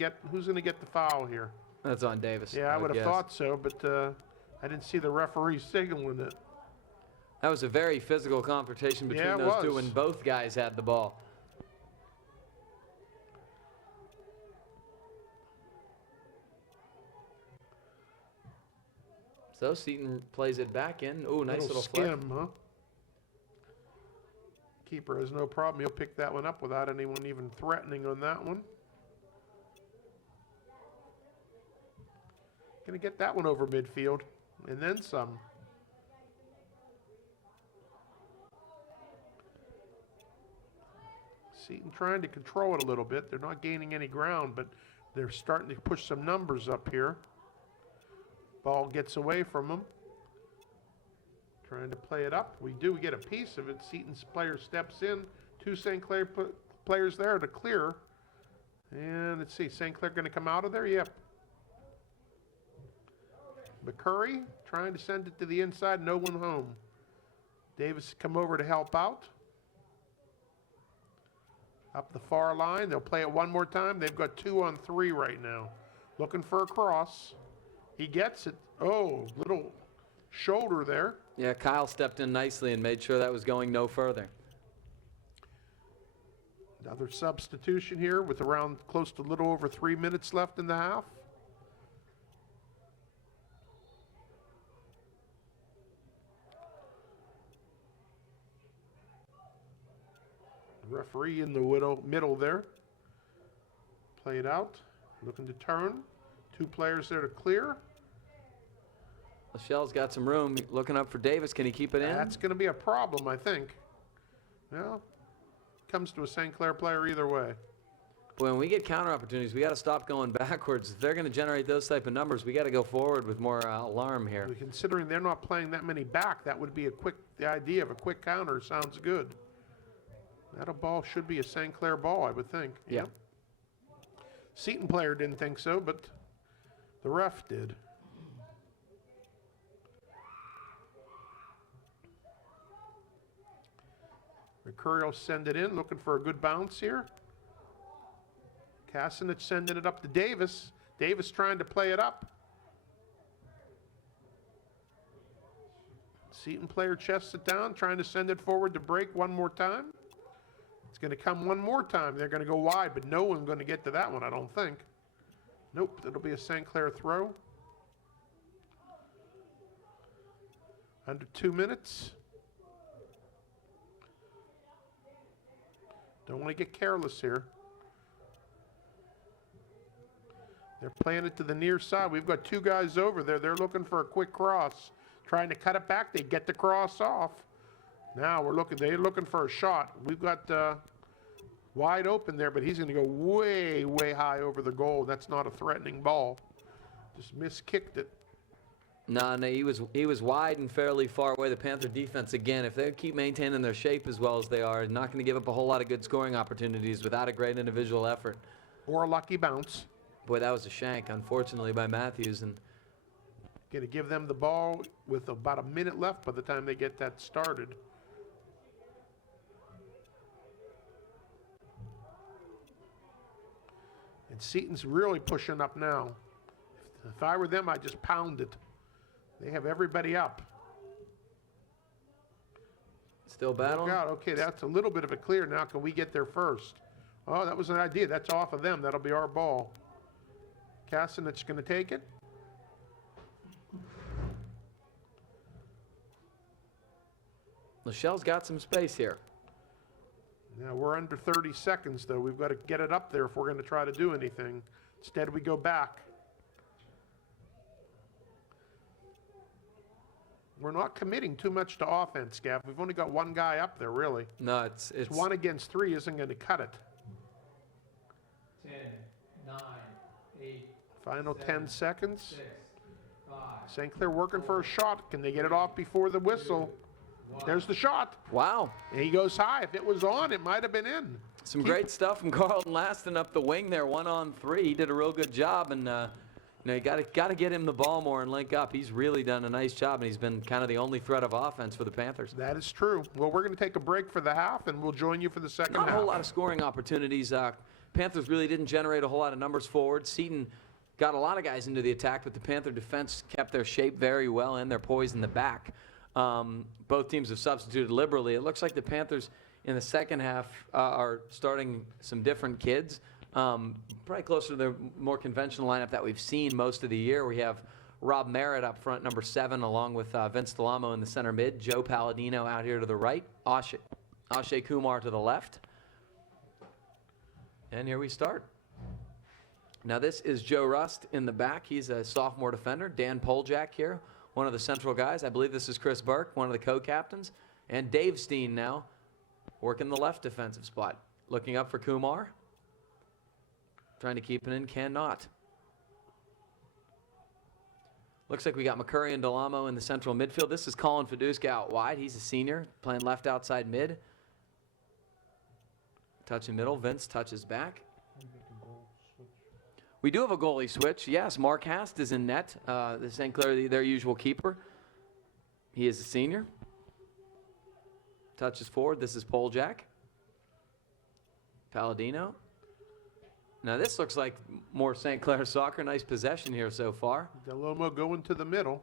get the foul here? That's on Davis. Yeah, I would have guess. thought so, but I didn't see the referee signaling it. That was a very physical confrontation between Yeah, it those two was. when both guys had the ball. So Seton plays it back in. Ooh, nice little flick. skim, huh? Keeper has no problem. He'll pick that one up without anyone even threatening on that one. Gonna get that one over midfield, and then some. Seton trying to control it a little bit. They're not gaining any ground, but they're starting to push some numbers up here. Ball gets away from them. Trying to play it up. We get a piece of it. Seton's player steps in. 2 St. Clair players there to clear. And let's see, St. Clair going to come out of there? Yep. McCurry trying to send it to the inside. No one home. Davis come over to help out. Up the far line. They'll play it one more time. They've got 2 on 3 right now. Looking for a cross. He gets it. Oh, little shoulder there. Yeah, Kyle stepped in nicely and made sure that was going no further. Another substitution here with around close to a little over 3 minutes left in the half. Referee in the middle there. Play it out. Looking to turn. 2 players there to clear. LaSalle's got some room. Looking up for Davis. Can he keep it in? That's going to be a problem, I think. Well, comes to a St. Clair player either way. When we get counter opportunities, we got to stop going backwards. If they're going to generate those type of numbers, we got to go forward with more alarm here. Considering they're not playing that many back, that would be the idea of a quick counter sounds good. That ball should be a St. Clair ball, I would think. Yeah. Seton player didn't think so, but the ref did. McCurry will send it in, looking for a good bounce here. Kasanich sending it up to Davis. Davis trying to play it up. Seton player chests it down, trying to send it forward to break one more time. It's going to come one more time. They're going to go wide, but no one's going to get to that one, I don't think. Nope, it'll be a St. Clair throw. Under 2 minutes. Don't want to get careless here. They're playing it to the near side. We've got 2 guys over there. They're looking for a quick cross. trying to cut it back. They get the cross off. Now they're looking for a shot. We've got wide open there, but he's going to go way, way high over the goal. That's not a threatening ball. Just miskicked it. No, he was wide and fairly far away. The Panther defense, again, if they keep maintaining their shape as well as they are, not going to give up a whole lot of good scoring opportunities without a great individual effort. Or a lucky bounce. Boy, that was a shank, unfortunately, by Matthews. And going to give them the ball with about a minute left by the time they get that started. And Seton's really pushing up now. If I were them, I'd just pound it. They have everybody up. still battling. Look out. Okay, that's a little bit of a clear now. Can we get there first? Oh, that was an idea. That's off of them. That'll be our ball. Kasanich going to take it. LaSalle's got some space here. Now we're under 30 seconds, though. We've got to get it up there if we're going to try to do anything. Instead, we go back. We're not committing too much to offense, Gav. We've only got one guy up there, really. No, it's 1 against 3 isn't going to cut it. 10, 9, 8, Final 7, 10 seconds. 6, 5. St. Clair working for a shot. Can they get it off before the whistle? There's the shot. wow. And he goes high. If it was on, it might have been in. Some great stuff from Carlton Laston up the wing there, 1-on-3. He did a real good job, and you got to get him the ball more and link up. He's really done a nice job, and he's been kind of the only threat of offense for the Panthers. That is true. Well, we're going to take a break for the half, and we'll join you for the second Not half. a whole lot of scoring opportunities. Panthers really didn't generate a whole lot of numbers forward. Seton got a lot of guys into the attack, but the Panther defense kept their shape very well and their poise in the back. Both teams have substituted liberally. It looks like the Panthers in the second half are starting some different kids. Probably closer to the more conventional lineup that we've seen most of the year. We have Rob Merritt up front, number 7, along with Vince Delamo in the center mid. Joe Palladino out here to the right. Ashe Kumar to the left. And here we start. Now this is Joe Rust in the back. He's a sophomore defender. Dan Poljak here, one of the central guys. I believe this is Chris Burke, one of the co-captains. And Dave Steen now working the left defensive spot. Looking up for Kumar. Trying to keep it in, cannot. Looks like we got McCurry and Delamo in the central midfield. This is Colin Fiduska out wide. He's a senior, playing left outside mid. Touch in middle. Vince touches back. We do have a goalie switch. Yes, Mark Hast is in net. The St. Clair, their usual keeper. He is a senior. Touches forward. This is Poljak. Palladino. Now this looks like more St. Clair soccer. Nice possession here so far. Delamo going to the middle.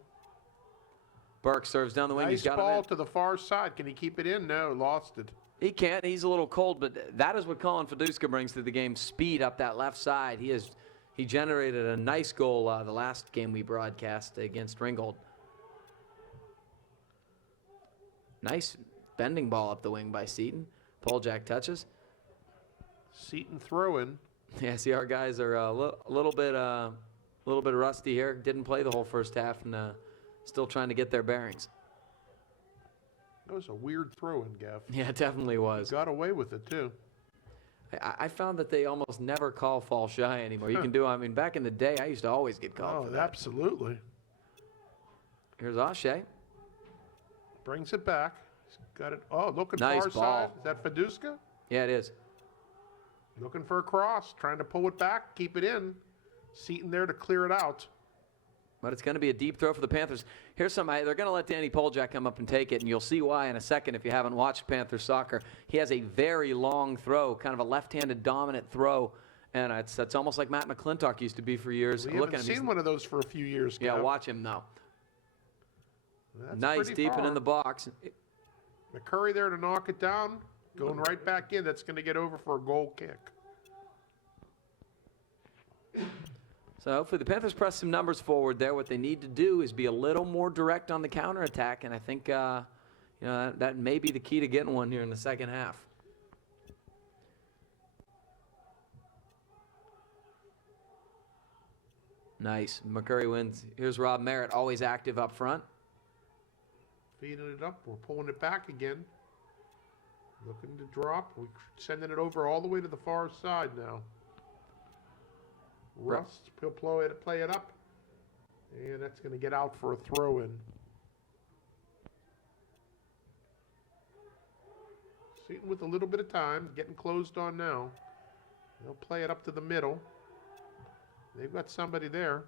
Burke serves down the wing. Nice He's got ball it to the far side. Can he keep it in? No, lost it. He can't. He's a little cold, but that is what Colin Fiduska brings to the game. Speed up that left side. He generated a nice goal the last game we broadcast against Ringgold. Nice bending ball up the wing by Seton. Poljak touches. Seton throw-in. Yeah, see, our guys are a little bit rusty here. Didn't play the whole first half and still trying to get their bearings. That was a weird throw-in, Gav. Yeah, it definitely was. Got away with it, too. I found that they almost never call fall shy anymore. You can do, I mean, back in the day, I used to always get called for that. Absolutely. Here's Ashe. Brings it back. He's got it. Oh, looking Nice far ball. side. Is that Fiduska? Yeah, it is. Looking for a cross. Trying to pull it back. Keep it in. Seton there to clear it out. But it's going to be a deep throw for the Panthers. Here's some. They're going to let Danny Poljak come up and take it, and you'll see why in a second if you haven't watched Panthers soccer. He has a very long throw, kind of a left-handed dominant throw, and it's almost like Matt McClintock used to be for years. We haven't seen one of those for a few years, Yeah, Gav. watch him now. That's Nice, pretty deep and far. in the box. McCurry there to knock it down. Going right back in. That's going to get over for a goal kick. So hopefully the Panthers press some numbers forward there. What they need to do is be a little more direct on the counterattack, and I think that may be the key to getting one here in the second half. Nice. McCurry wins. Here's Rob Merritt, always active up front. Feeding it up. We're pulling it back again. Looking to drop. We're sending it over all the way to the far side now. Rust, he'll play it up. And that's going to get out for a throw in. Seton with a little bit of time, getting closed on now. They'll play it up to the middle. They've got somebody there.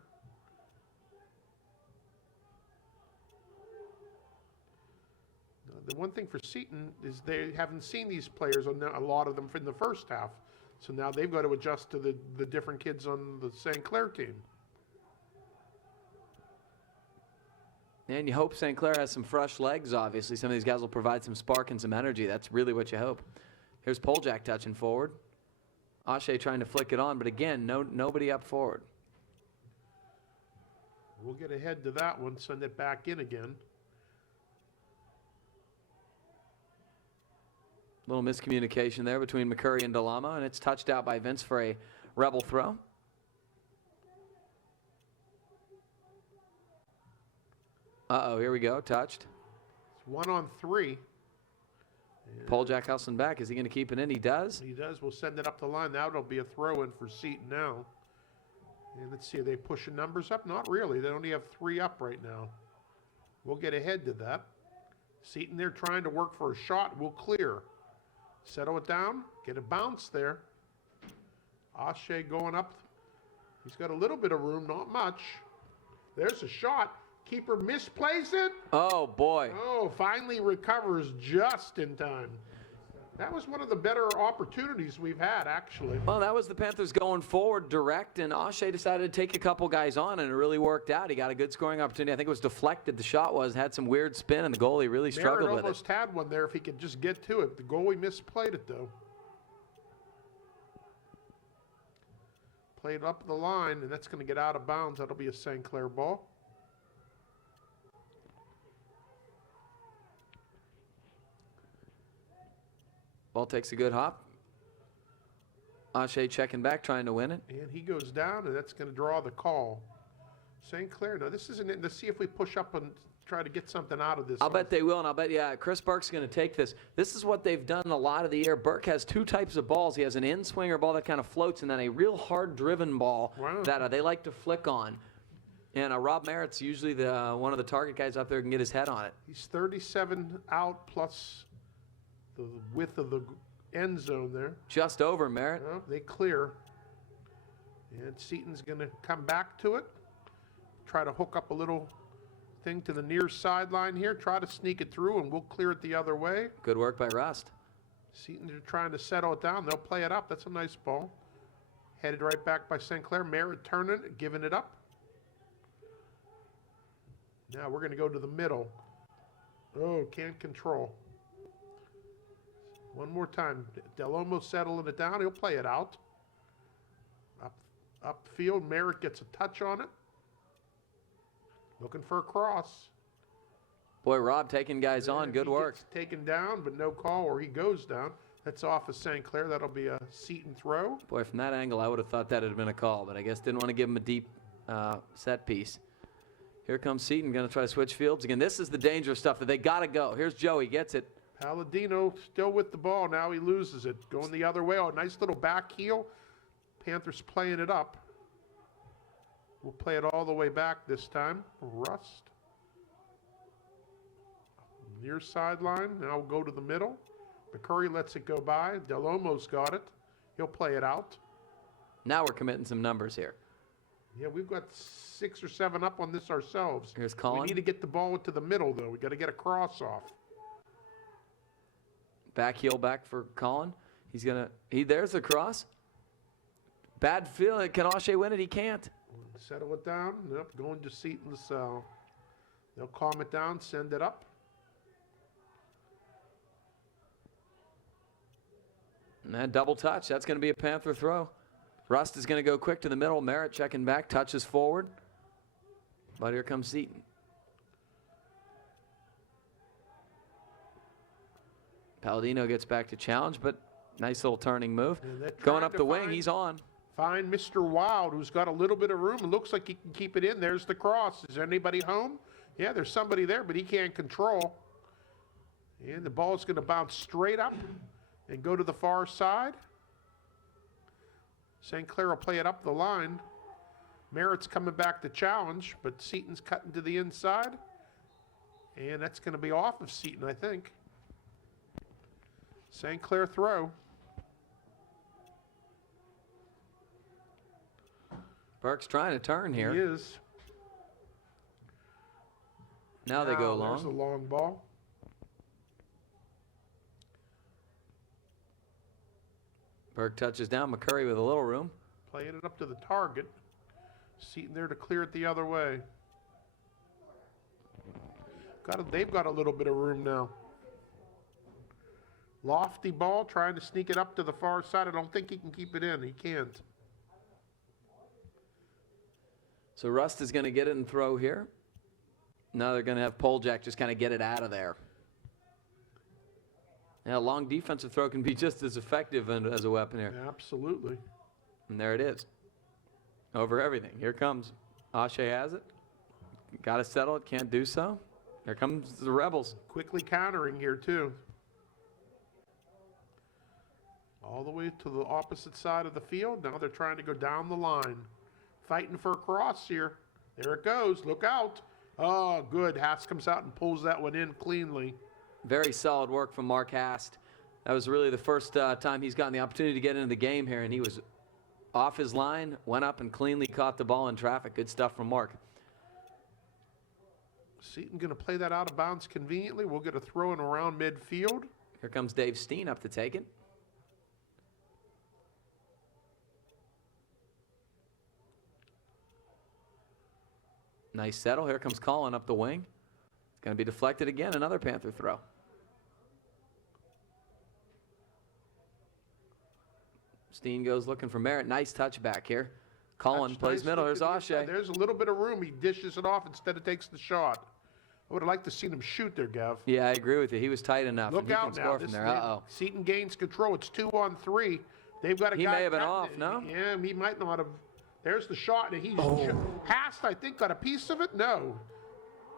The one thing for Seton is they haven't seen these players, a lot of them, in the first half. So now they've got to adjust to the different kids on the St. Clair team. And you hope St. Clair has some fresh legs, obviously. Some of these guys will provide some spark and some energy. That's really what you hope. Here's Poljak touching forward. Ashe trying to flick it on, but again, nobody up forward. We'll get ahead to that one, send it back in again. Little miscommunication there between McCurry and Delamo, and it's touched out by Vince for a Rebel throw. Uh-oh, here we go, touched. It's 1-on-3. Poljak hustling back. Is he going to keep it in? He does. He does. We'll send it up the line. Now it'll be a throw-in for Seton now. And let's see, are they pushing numbers up? Not really. They only have 3 up right now. We'll get ahead to that. Seton, they're trying to work for a shot. We'll clear. Settle it down. Get a bounce there. Ashe going up. He's got a little bit of room, not much. There's a shot. Keeper misplays it. Oh, boy. Oh, finally recovers just in time. That was one of the better opportunities we've had, actually. Well, that was the Panthers going forward direct, and Ashe decided to take a couple guys on, and it really worked out. He got a good scoring opportunity. I think it was deflected, the shot was, had some weird spin, and the goalie really struggled with it. Almost had one there if he could just get to it. The goalie misplayed it, though. Played up the line, and that's going to get out of bounds. That'll be a St. Clair ball. Ball takes a good hop. Ashe checking back, trying to win it. And he goes down, and that's going to draw the call. St. Clair, no, this isn't it. Let's see if we push up and try to get something out of this. I'll bet they will, and I'll bet, yeah, Chris Burke's going to take this. This is what they've done a lot of the year. Burke has 2 types of balls. He has an in-swinger ball that kind of floats, and then a real hard-driven ball that they like to flick on. And Rob Merritt's usually one of the target guys up there who can get his head on it. He's 37 out plus the width of the end zone there. Just over, Merritt. Well, they clear. And Seton's going to come back to it. Try to hook up a little thing to the near sideline here. Try to sneak it through, and we'll clear it the other way. Good work by Rust. Seton are trying to settle it down. They'll play it up. That's a nice ball. Headed right back by St. Clair. Merritt turning it, giving it up. Now we're going to go to the middle. Oh, can't control. One more time. Delomo settling it down. He'll play it out. Upfield. Merritt gets a touch on it. Looking for a cross. Boy, Rob taking guys on. Good work. Gets taken down, but no call, or he goes down. That's off of St. Clair. That'll be a Seton throw. Boy, from that angle, I would have thought that had been a call, but I guess didn't want to give him a deep set piece. Here comes Seton, going to try to switch fields again. This is the dangerous stuff that they got to go. Here's Joey, gets it. Palladino still with the ball. Now he loses it. Going the other way. Oh, nice little back heel. Panthers playing it up. We'll play it all the way back this time. Rust. Near sideline. Now we'll go to the middle. McCurry lets it go by. Delomo's got it. He'll play it out. Now we're committing some numbers here. Yeah, we've got 6 or 7 up on this ourselves. Here's Colin. We need to get the ball to the middle, though. We got to get a cross off. Back heel back for Colin. He's going to, there's the cross. Bad feel. Can Ashe win it? He can't. Settle it down. Nope, going to Seton LaSalle. They'll calm it down, send it up. And that double touch. That's going to be a Panther throw. Rust is going to go quick to the middle. Merritt checking back, touches forward. But here comes Seton. Palladino gets back to challenge, but nice little turning move. Going up the wing, he's on. Find Mr. Wild, who's got a little bit of room. It looks like he can keep it in. There's the cross. Is anybody home? Yeah, there's somebody there, but he can't control. And the ball is going to bounce straight up and go to the far side. St. Clair will play it up the line. Merritt's coming back to challenge, but Seton's cutting to the inside. And that's going to be off of Seton, I think. St. Clair throw. Burke's trying to turn here. He is. Now they go There's a long. long ball. Burke touches down. McCurry with a little room. Playing it up to the target. Seton there to clear it the other way. They've got a little bit of room now. Lofty ball, trying to sneak it up to the far side. I don't think he can keep it in. He can't. So Rust is going to get it and throw here. Now they're going to have Poljack just kind of get it out of there. Yeah, a long defensive throw can be just as effective as a weapon here. Absolutely. And there it is. Over everything. Here comes. Ashe has it. Got to settle it. Can't do so. Here comes the Rebels. Quickly countering here, too. All the way to the opposite side of the field. Now they're trying to go down the line. Fighting for a cross here. There it goes. Look out. Oh, good. Haas comes out and pulls that one in cleanly. Very solid work from Mark Hast. That was really the first time he's gotten the opportunity to get into the game here, and he was off his line, went up and cleanly caught the ball in traffic. Good stuff from Mark. Seton going to play that out of bounds conveniently. We'll get a throw in around midfield. Here comes Dave Steen up to take it. Nice settle. Here comes Colin up the wing. It's going to be deflected again. Another Panther throw. Steen goes looking for Merritt. Nice touchback here. Colin That's plays nice. middle. Look There's at the Ashe. inside. There's a little bit of room. He dishes it off instead of takes the shot. I would have liked to seen him shoot there, Gav. Yeah, I agree with you. He was tight enough. Look and he out can now. score from there. Uh-oh. Seton gains control. It's 2-on-3. They've got a He guy. may have been cutting off, it. no? Yeah, he might not have. There's the shot. And he's Haas, I think, got a piece of it. No.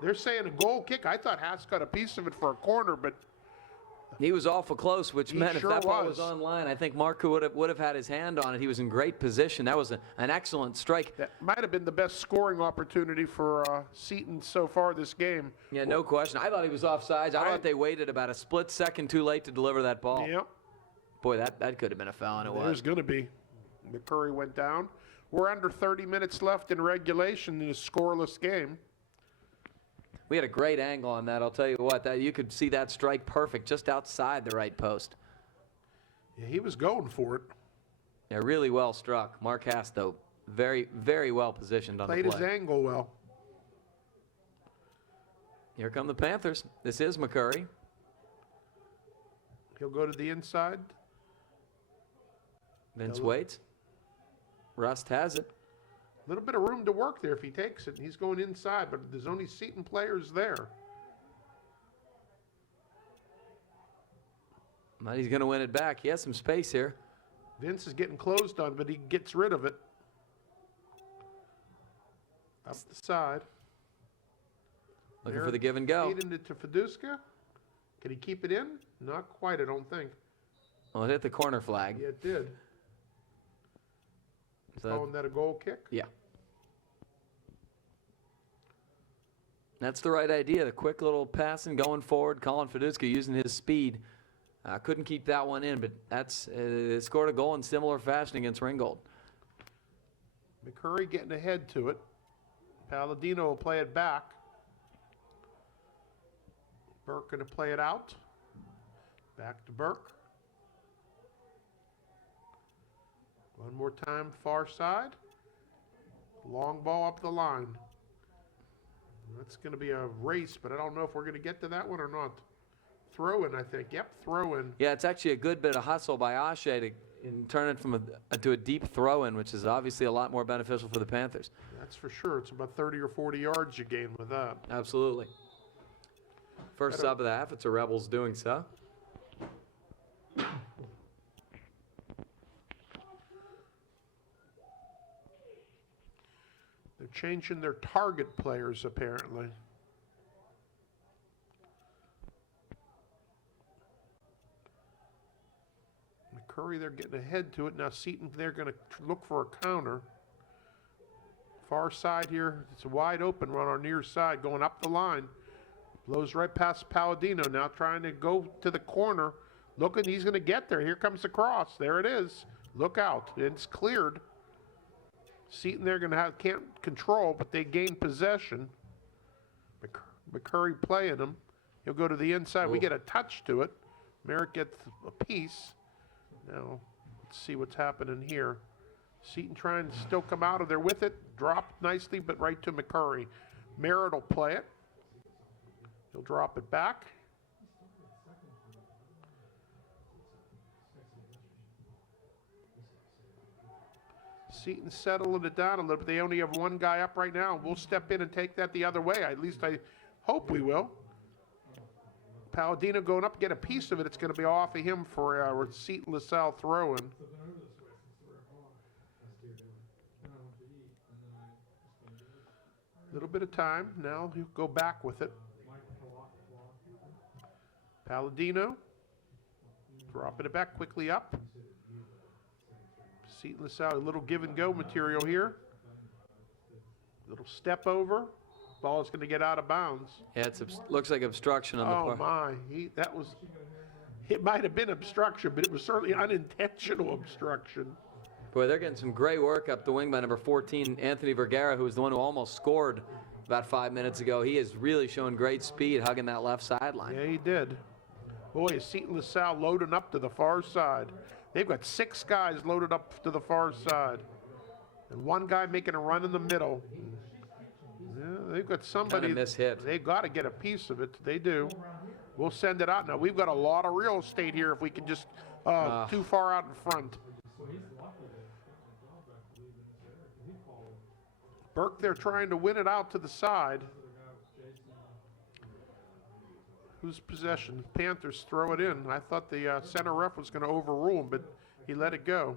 They're saying a goal kick. I thought Haas got a piece of it for a corner, but He was awful close, which He meant sure if that ball was was. online, I think Mark would have had his hand on it. He was in great position. That was an excellent strike. that might have been the best scoring opportunity for Seton so far this game. Yeah, no question. I thought he was offsides. I thought they waited about a split second too late to deliver that ball. Yep. Boy, that could have been a foul, and it There's was. going to be. McCurry went down. We're under 30 minutes left in regulation in a scoreless game. We had a great angle on that. I'll tell you what. That you could see that strike perfect just outside the right post. Yeah, he was going for it. Yeah, really well struck. Mark Hass, though, very, very well positioned on Played the his play. angle well. Here come the Panthers. This is McCurry. He'll go to the inside. Vince Hello. waits. Rust has it. A little bit of room to work there if he takes it. He's going inside, but there's only Seton players there. But he's going to win it back. He has some space here. Vince is getting closed on, but he gets rid of it. Up the side. Looking There, for the give and go. Feed into Faduska. Can he keep it in? Not quite, I don't think. Well, it hit the corner flag. Yeah, it did. So Calling that a goal kick? yeah. That's the right idea. The quick little passing going forward. Colin Faduska using his speed. Couldn't keep that one in, but that's scored a goal in similar fashion against Ringgold. McCurry getting ahead to it. Palladino will play it back. Burke going to play it out. Back to Burke. One more time, far side. Long ball up the line. That's going to be a race, but I don't know if we're going to get to that one or not. Throw in, I think. Yep, throw in. Yeah, it's actually a good bit of hustle by Ashe to turn it from to a deep throw in, which is obviously a lot more beneficial for the Panthers. That's for sure. It's about 30 or 40 yards you gain with that. Absolutely. First sub of the half, it's a Rebels doing so. They're changing their target players, apparently. McCurry, they're getting ahead to it. Now Seton, they're going to look for a counter. Far side here, it's a wide open run on our near side going up the line. Blows right past Palladino now trying to go to the corner. Looking, he's going to get there. Here comes the cross. There it is. Look out. It's cleared. Seton they're going to can't control, but they gain possession. McCurry playing him. He'll go to the inside. We get a touch to it. Merritt gets a piece. Now, let's see what's happening here. Seton trying to still come out of there with it. Dropped nicely, but right to McCurry. Merritt will play it. He'll drop it back. Seton settling it down a little bit. They only have one guy up right now. We'll step in and take that the other way. At least I hope we will. Palladino going up, get a piece of it. It's going to be off of him for a Seton LaSalle throw-in. Little bit of time. Now he'll go back with it. Palladino dropping it back quickly up. Seton LaSalle, a little give and go material here. Little step over. Ball is going to get out of bounds. Yeah, looks like obstruction on the Oh part. my, it might have been obstruction, but it was certainly unintentional obstruction. Boy, they're getting some great work up the wing by number 14, Anthony Vergara, who was the one who almost scored about 5 minutes ago. He is really showing great speed hugging that left sideline. Yeah, he did. Boy, is Seton LaSalle loading up to the far side. They've got 6 guys loaded up to the far side. And one guy making a run in the middle. Yeah, they've got somebody. Kinda mishit. They've got to get a piece of it. They do. We'll send it out. Now, we've got a lot of real estate here if we can just too far out in front. Burke, they're trying to win it out to the side. Whose possession? Panthers throw it in. I thought the center ref was going to overrule him, but he let it go.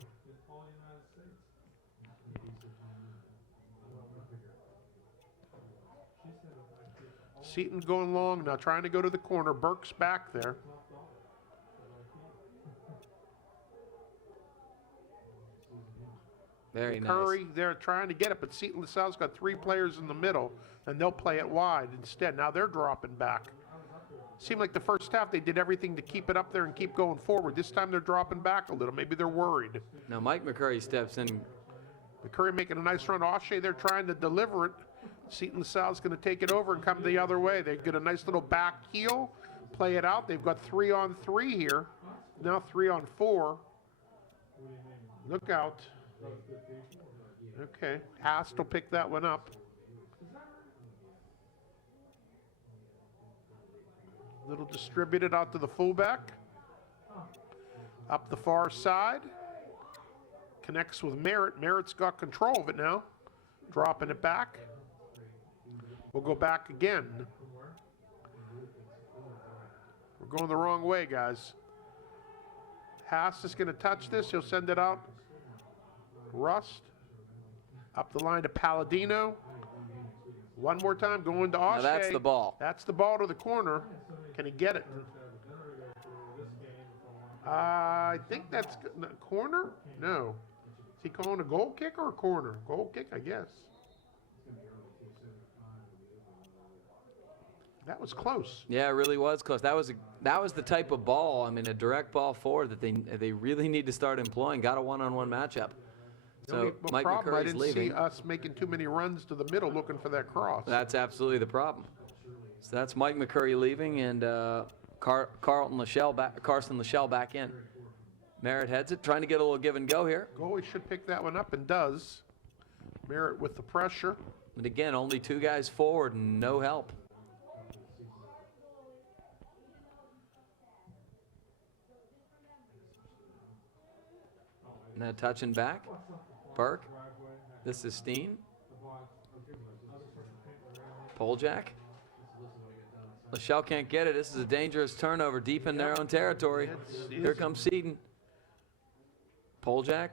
Seton going long now, trying to go to the corner. Burke's back there. Very nice. Curry, they're trying to get it, but Seton LaSalle's got 3 players in the middle, and they'll play it wide instead. Now they're dropping back. Seemed like the first half they did everything to keep it up there and keep going forward. This time they're dropping back a little. Maybe they're worried. Now Mike McCurry steps in. McCurry making a nice run. O'Shea, they're trying to deliver it. Seton LaSalle's going to take it over and come the other way. They get a nice little back heel, play it out. They've got 3-on-3 here. Now 3-on-4. Look out. Okay, Hast will pick that one up. Little distributed out to the fullback. Up the far side. Connects with Merritt. Merritt's got control of it now. Dropping it back. We'll go back again. We're going the wrong way, guys. Haas is going to touch this. He'll send it out. Rust. Up the line to Palladino. One more time, going to O'Shea. Now that's the ball. That's the ball to the corner. Can he get it? I think that's corner? No. Is he calling a goal kick or a corner? Goal kick, I guess. That was close. Yeah, it really was close. That was the type of ball, I mean, a direct ball forward that they really need to start employing. Got a one-on-one matchup. So Mike problem, I McCurry's didn't leaving. see us making too many runs to the middle looking for that cross. That's absolutely the problem. So that's Mike McCurry leaving and Carson LaSalle back in. Merritt heads it, trying to get a little give and go here. Goalie should pick that one up and does. Merritt with the pressure. But again, only 2 guys forward and no help. Now touching back. Burke. This is Steen. Poljak. LaSalle can't get it. This is a dangerous turnover deep in their own territory. Here comes Seton. Poljak.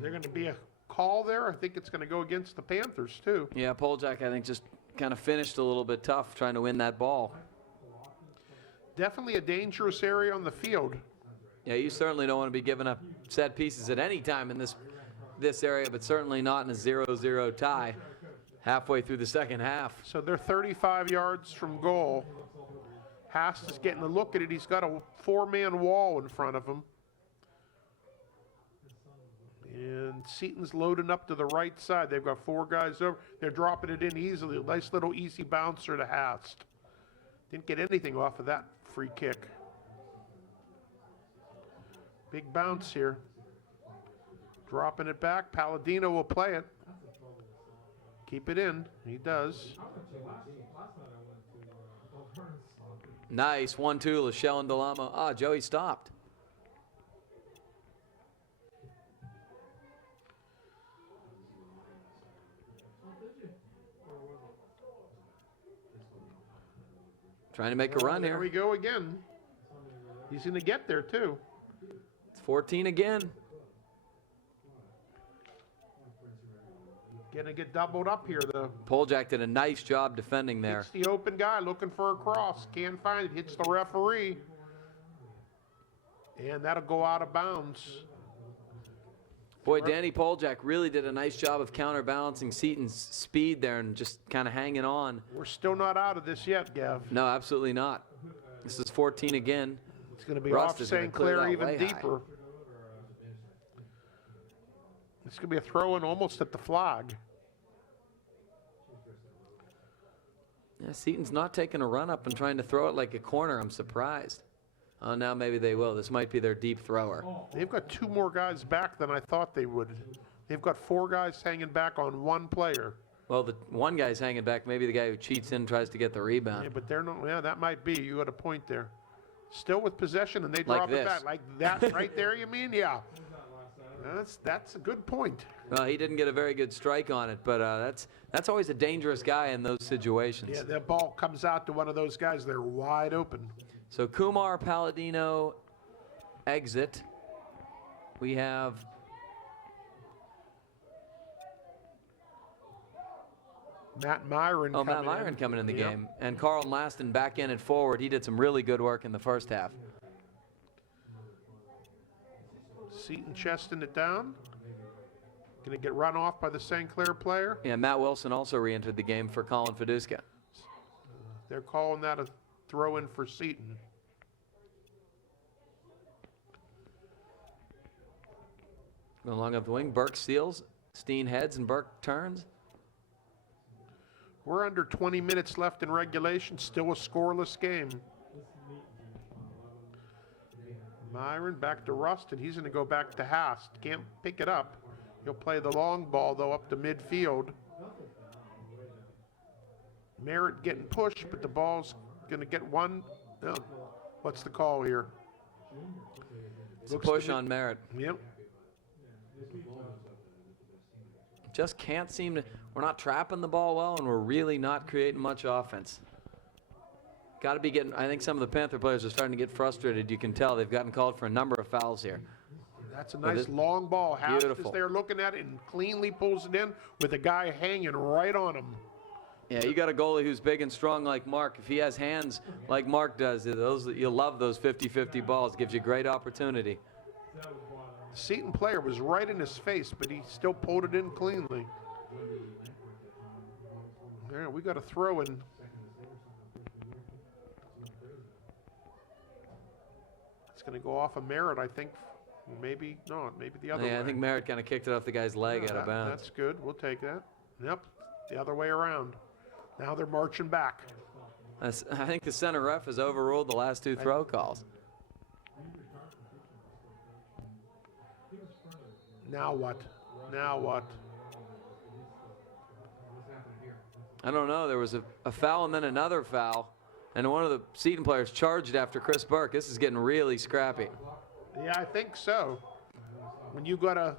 There's going to be a call there. I think it's going to go against the Panthers, too. Yeah, Poljak, I think, just kind of finished a little bit tough trying to win that ball. Definitely a dangerous area on the field. Yeah, you certainly don't want to be giving up set pieces at any time in this area, but certainly not in a 0-0 tie halfway through the second half. So they're 35 yards from goal. Haas is getting a look at it. He's got a 4-man wall in front of him. And Seton's loading up to the right side. They've got 4 guys over. They're dropping it in easily. A nice little easy bouncer to Hast. Didn't get anything off of that free kick. Big bounce here. Dropping it back. Palladino will play it. Keep it in. He does. Nice 1-2, LaSalle and Delamo. Ah, Joey stopped. Trying to make a run There here. we go again. He's going to get there, too. It's 14 again. Going to get doubled up here, though. Poljak did a nice job defending there. It's the open guy looking for a cross. Can't find it. Hits the referee. And that'll go out of bounds. Boy, Danny Poljak really did a nice job of counterbalancing Seton's speed there and just kind of hanging on. We're still not out of this yet, Gav. No, absolutely not. This is 14 again. It's going to be Rust off is gonna St. clear Clair that even way high. deeper. It's going to be a throw-in almost at the flag. Yeah, Seton's not taking a run up and trying to throw it like a corner. I'm surprised. Oh, now maybe they will. This might be their deep thrower. They've got 2 more guys back than I thought they would. They've got 4 guys hanging back on 1 player. Well, the one guy's hanging back. Maybe the guy who cheats in tries to get the rebound. Yeah, but they're not. Yeah, that might be. You got a point there. Still with possession, and they Like drop this. it back like that right there. You mean? Yeah. That's a good point. Well, he didn't get a very good strike on it, but that's always a dangerous guy in those situations. Yeah, that ball comes out to one of those guys. They're wide open. So Kumar, Palladino, exit. We have Matt Myron. Matt Myron coming in the game, and Carl Laston back in at forward. He did some really good work in the first half. Seton chesting it down. Going to get run off by the St. Clair player. Yeah, Matt Wilson also re-entered the game for Colin Fiduska. They're calling that a throw-in for Seton. Going along up the wing, Burke steals, Steen heads, and Burke turns. We're under 20 minutes left in regulation. Still a scoreless game. Myron back to Rust, and he's going to go back to Hast. Can't pick it up. He'll play the long ball, though, up to midfield. Merritt getting pushed, but the ball's going to get one. No. What's the call here? It's a push on Merritt. Yep. Just can't seem to, we're not trapping the ball well, and we're really not creating much offense. Got to be getting, I think some of the Panther players are starting to get frustrated. You can tell they've gotten called for a number of fouls here. That's a nice long ball. House is Beautiful. there looking at it and cleanly pulls it in with a guy hanging right on him. Yeah, you got a goalie who's big and strong like Mark. If he has hands like Mark does, you'll love those 50-50 balls. Gives you great opportunity. The Seton player was right in his face, but he still pulled it in cleanly. There, we got a throw in. It's going to go off of Merritt, I think. Maybe the other way. Yeah, I think Merritt kind of kicked it off the guy's leg out of bounds. That's good. We'll take that. Yep, the other way around. Now they're marching back. I think the center ref has overruled the last 2 throw calls. Now what? Now what? I don't know. There was a foul and then another foul. And one of the Seton players charged after Chris Burke. This is getting really scrappy. Yeah, I think so. When you got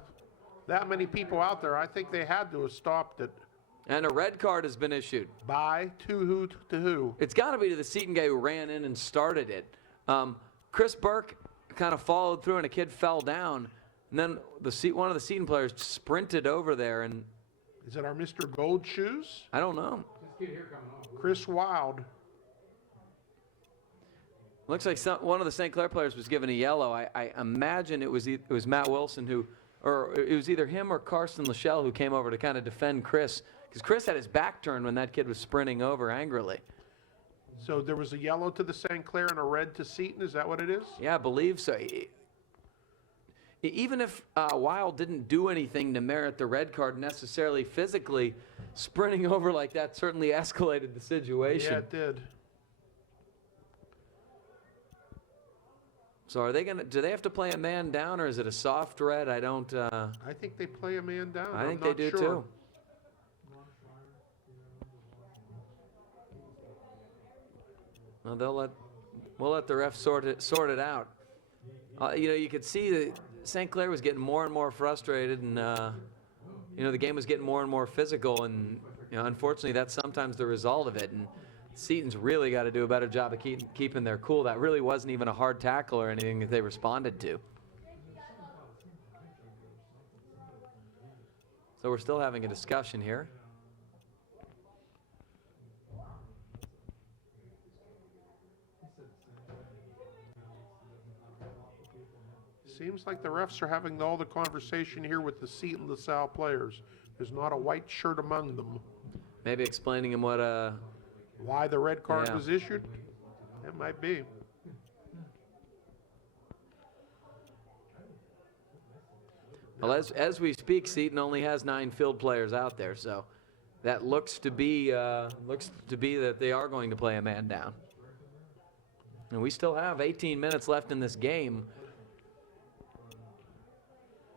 that many people out there, I think they had to have stopped it. And a red card has been issued. By to who? It's got to be to the Seton guy who ran in and started it. Chris Burke kind of followed through and a kid fell down. And then one of the Seton players sprinted over there, and Is it our Mr. Gold Shoes? I don't know. Chris Wild. Looks like one of the St. Clair players was given a yellow. I imagine it was Matt Wilson or it was either him or Karsten LaSalle who came over to kind of defend Chris, because Chris had his back turned when that kid was sprinting over angrily. So there was a yellow to the St. Clair and a red to Seton. Is that what it is? Yeah, I believe so. Even if Wild didn't do anything to merit the red card necessarily physically, sprinting over like that certainly escalated the situation. Yeah, it did. So are they do they have to play a man down, or is it a soft red? I don't. I think they play a man down. I think I'm they not do sure. too. Well, we'll let the ref sort it out. You could see that St. Clair was getting more and more frustrated, and the game was getting more and more physical, and unfortunately that's sometimes the result of it. And Seton's really got to do a better job of keeping their cool. That really wasn't even a hard tackle or anything that they responded to. So we're still having a discussion here. Seems like the refs are having all the conversation here with the Seton LaSalle players. There's not a white shirt among them. Maybe explaining him what Why the red card Yeah. was issued? That might be. Well, as we speak, Seton only has 9 field players out there, so that looks to be that they are going to play a man down. And we still have 18 minutes left in this game,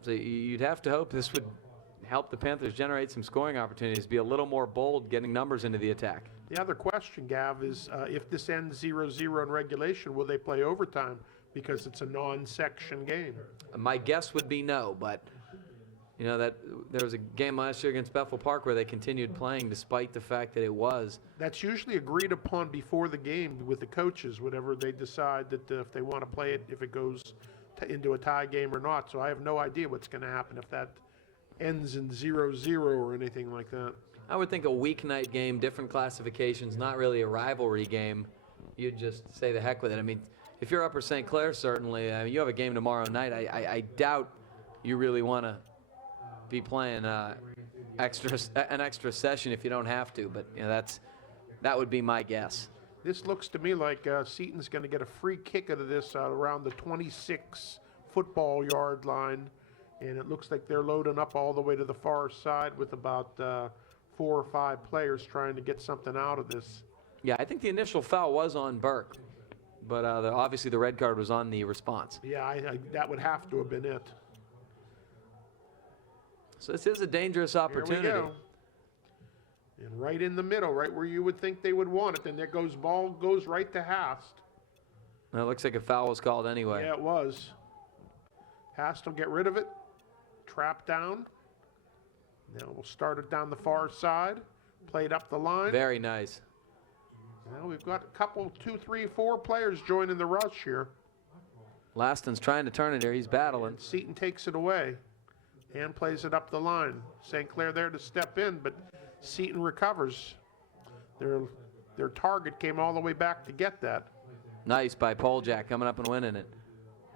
so you'd have to hope this would help the Panthers generate some scoring opportunities, be a little more bold, getting numbers into the attack. The other question, Gav, is if this ends 0-0 in regulation, will they play overtime? Because it's a non-section game. My guess would be no, but that there was a game last year against Bethel Park where they continued playing despite the fact that it was. That's usually agreed upon before the game with the coaches, whatever they decide that if they want to play it, if it goes into a tie game or not. So I have no idea what's going to happen if that ends in 0-0 or anything like that. I would think a weeknight game, different classifications, not really a rivalry game. You'd just say the heck with it. I mean, if you're Upper St. Clair, certainly, you have a game tomorrow night. I doubt you really want to be playing an extra session if you don't have to. But that would be my guess. This looks to me like Seton's going to get a free kick out of this around the 26 football yard line. And it looks like they're loading up all the way to the far side with about 4 or 5 players trying to get something out of this. Yeah, I think the initial foul was on Burke, but obviously the red card was on the response. Yeah, that would have to have been it. So this is a dangerous opportunity. Here we go. And right in the middle, right where you would think they would want it. Then there goes ball goes right to Hast. Well, it looks like a foul was called anyway. Yeah, it was. Hast will get rid of it. Trap down. Now we'll start it down the far side. Played up the line. Very nice. Now we've got a couple, 2, 3, 4 players joining the rush here. Laston's trying to turn it here. He's battling. Seton takes it away and plays it up the line. St. Clair there to step in, but Seton recovers. Their target came all the way back to get that. Nice by Poljack coming up and winning it.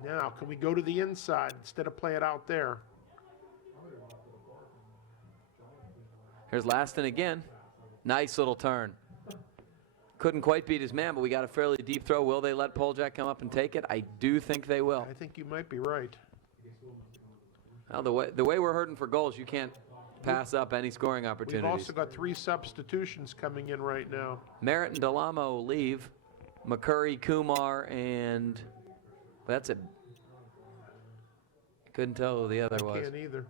Now, can we go to the inside instead of play it out there? Here's Laston again. Nice little turn. Couldn't quite beat his man, but we got a fairly deep throw. Will they let Poljack come up and take it? I do think they will. I think you might be right. Well, the way we're hurting for goals, you can't pass up any scoring We've opportunities. also got 3 substitutions coming in right now. Merritt and Delamo leave. McCurry, Kumar, and that's it. Couldn't tell who the other was. Can't either.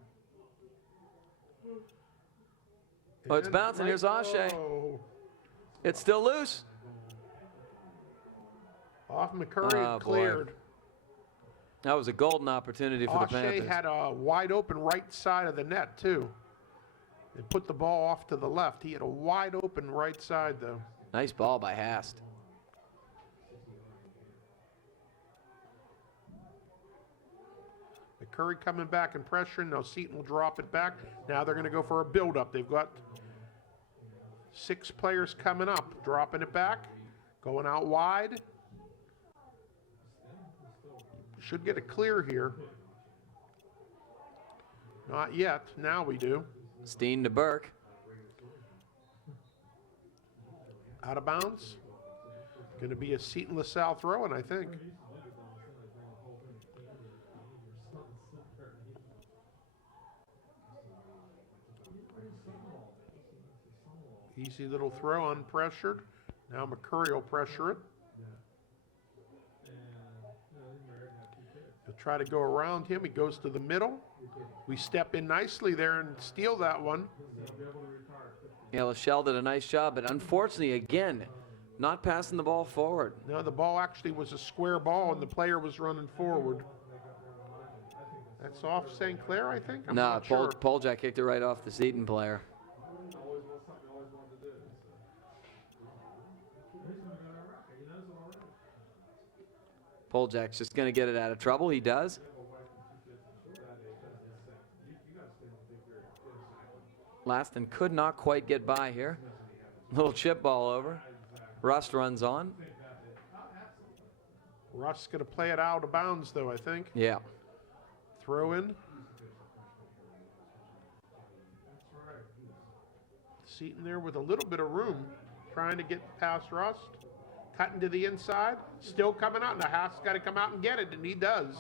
Oh, it's And bouncing. Here's Ashe. oh, It's still loose. Off McCurry Oh, and boy. cleared. That was a golden opportunity for the Ashe Panthers. had a wide open right side of the net, too. They put the ball off to the left. He had a wide open right side, though. Nice ball by Hast. McCurry coming back and pressuring. Now Seton will drop it back. Now they're going to go for a build-up. They've got 6 players coming up. Dropping it back. Going out wide. Should get a clear here. Not yet. Now we do. Steen to Burke. Out of bounds. Going to be a Seton LaSalle throw-in, I think. Easy little throw, unpressured. Now McCurry will pressure it. He'll try to go around him. He goes to the middle. We step in nicely there and steal that one. Yeah, LaSalle did a nice job, but unfortunately, again, not passing the ball forward. No, the ball actually was a square ball, and the player was running forward. That's off St. Clair, I think? I'm No, not sure. Poljak kicked it right off the Seton player. Poljak's just going to get it out of trouble. He does. Laston could not quite get by here. Little chip ball over. Rust runs on. Russ going to play it out of bounds, though, I think. Yeah. Throw in. Seton there with a little bit of room, trying to get past Rust. Cutting to the inside, still coming out. Now Haas got to come out and get it, and he does.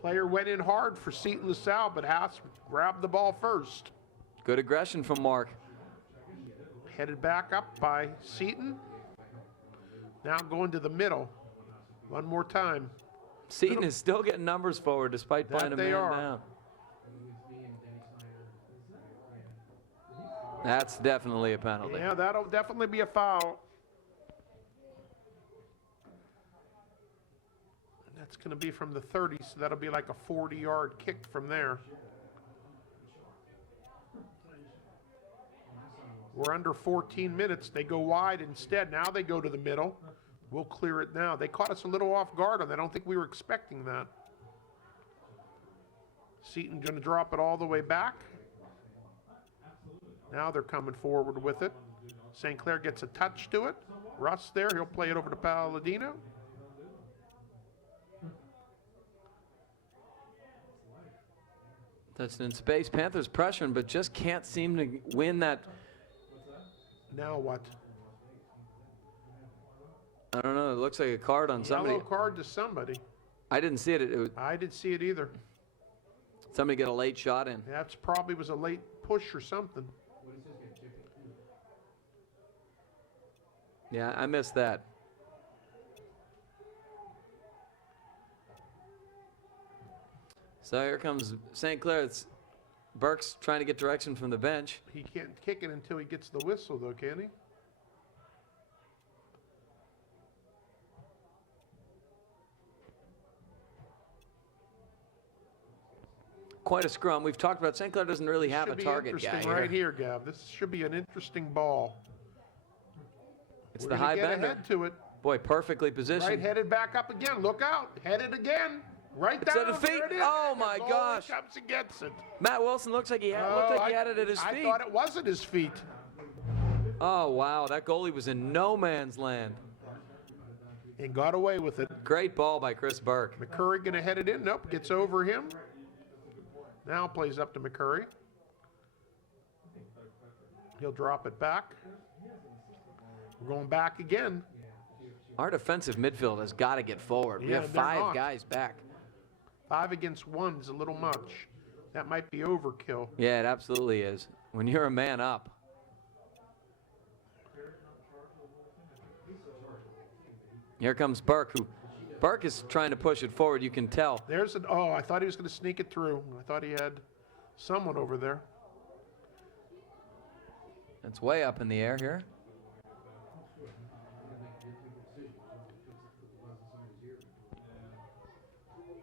Player went in hard for Seton LaSalle, but Haas grabbed the ball first. Good aggression from Mark. Headed back up by Seton. Now going to the middle. One more time. Seton is still getting numbers forward despite That playing a they man are. down. That's definitely a penalty. Yeah, that'll definitely be a foul. That's going to be from the 30, so that'll be like a 40-yard kick from there. We're under 14 minutes. They go wide instead. Now they go to the middle. We'll clear it now. They caught us a little off guard on that. I don't think we were expecting that. Seton going to drop it all the way back. Now they're coming forward with it. St. Clair gets a touch to it. Russ there. He'll play it over to Palladino. That's in space. Panthers pressuring, but just can't seem to win that. Now what? I don't know. It looks like a card on somebody. Yellow card to somebody. I didn't see it. I didn't see it either. Somebody get a late shot in. That's probably was a late push or something. Yeah, I missed that. So here comes St. Clair. It's Burke's trying to get direction from the bench. He can't kick it until he gets the whistle, though, can he? Quite a scrum. We've talked about St. Clair doesn't really have a Should be target guy interesting right here, Gav. This should be an interesting ball. It's We're the gonna high get bender. ahead to it. Boy, perfectly positioned. Right, headed back up again. Look out. Headed again. Right It's down. at the feet. There it is. Oh, my The goalie gosh. comes and gets it. Matt Wilson looks like he had, it at his I feet. thought it was at his feet. Oh, wow. That goalie was in no man's land. And got away with it. Great ball by Chris Burke. McCurry going to head it in. Nope, gets over him. Now plays up to McCurry. He'll drop it back. We're going back again. Our defensive midfield has got to get forward. We Yeah, have they're 5 not. guys back. 5 against 1 is a little much. That might be overkill. Yeah, it absolutely is. When you're a man up. Here comes Burke, Burke is trying to push it forward, you can tell. There's an, oh, I thought he was going to sneak it through. I thought he had someone over there. It's way up in the air here.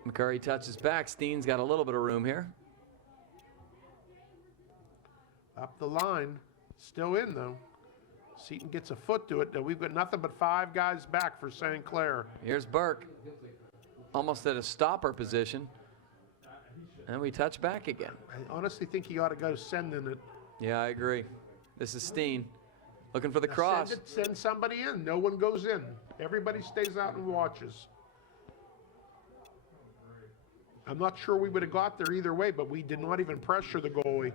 McCurry touches back. Steen's got a little bit of room here. Up the line. Still in, though. Seton gets a foot to it. Now we've got nothing but 5 guys back for St. Clair. Here's Burke. Almost at a stopper position. And we touch back again. I honestly think he ought to go sending it. Yeah, I agree. This is Steen. Looking for the Now cross. Send somebody in. No one goes in. Everybody stays out and watches. I'm not sure we would have got there either way, but we did not even pressure the goalie.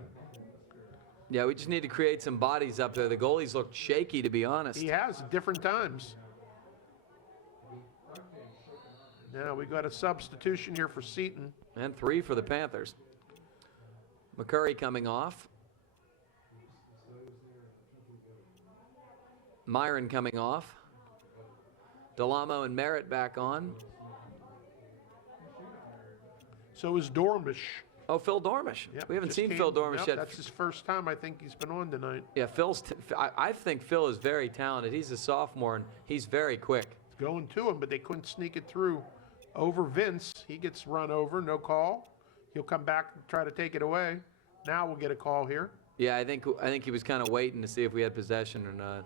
Yeah, we just need to create some bodies up there. The goalies looked shaky, to be honest. He has at different times. Now we got a substitution here for Seton. And 3 for the Panthers. McCurry coming off. Myron coming off. Delamo and Merritt back on. So is Dormish. Oh, Phil Dormish. Yep, We haven't just seen came- Phil Dormish yep, yet. That's his first time I think he's been on tonight. Yeah, I think Phil is very talented. He's a sophomore, and he's very quick. It's going to him, but they couldn't sneak it through. Over Vince, he gets run over, no call. He'll come back and try to take it away. Now we'll get a call here. Yeah, I think he was kind of waiting to see if we had possession or not.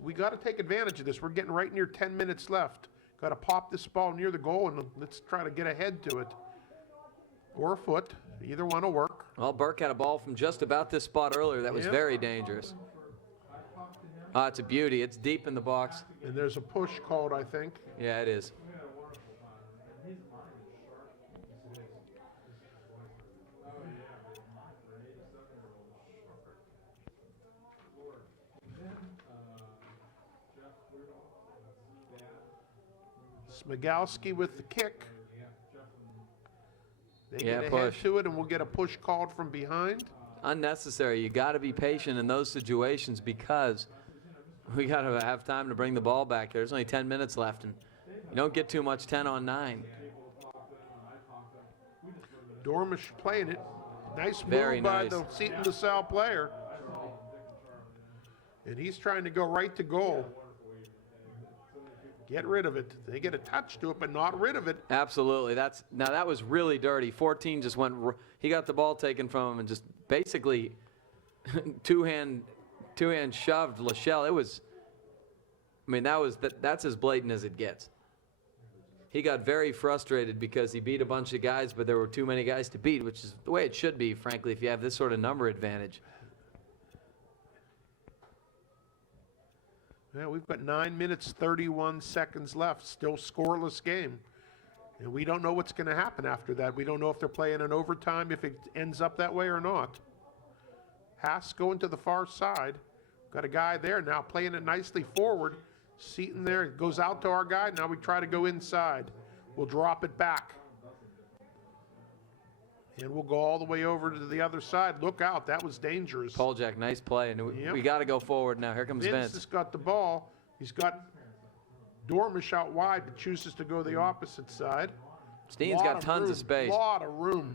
We got to take advantage of this. We're getting right near 10 minutes left. Got to pop this ball near the goal and let's try to get ahead to it. Or a foot, either one will work. Well, Burke had a ball from just about this spot earlier that was Yep. very dangerous. It's a beauty. It's deep in the box. And there's a push called, I think. Yeah, it is. Smigalski with the kick. They Yeah, get ahead push. to it, and we'll get a push called from behind. Unnecessary. You got to be patient in those situations because we got to have time to bring the ball back. There's only 10 minutes left, and you don't get too much 10 on 9. Dormish playing it. Nice move Very by nice. the Seton LaSalle player. And he's trying to go right to goal. Get rid of it. They get a touch to it, but not rid of it. Absolutely. Now that was really dirty. 14 just went. He got the ball taken from him and just basically two-hand shoved LaSalle. It was. I mean, that's as blatant as it gets. He got very frustrated because he beat a bunch of guys, but there were too many guys to beat, which is the way it should be, frankly, if you have this sort of number advantage. Yeah, we've got 9 minutes, 31 seconds left. Still scoreless game. And we don't know what's going to happen after that. We don't know if they're playing an overtime, if it ends up that way or not. Haas going to the far side. Got a guy there now playing it nicely forward. Seton there, it goes out to our guy. Now we try to go inside. We'll drop it back. And we'll go all the way over to the other side. Look out, that was dangerous. Paul Jack, nice play. And Yep. we got to go forward now. Here comes Vince has Vince. got the ball. He's got Dormish out wide, but chooses to go the opposite side. Steen's got tons of space. Lot of room.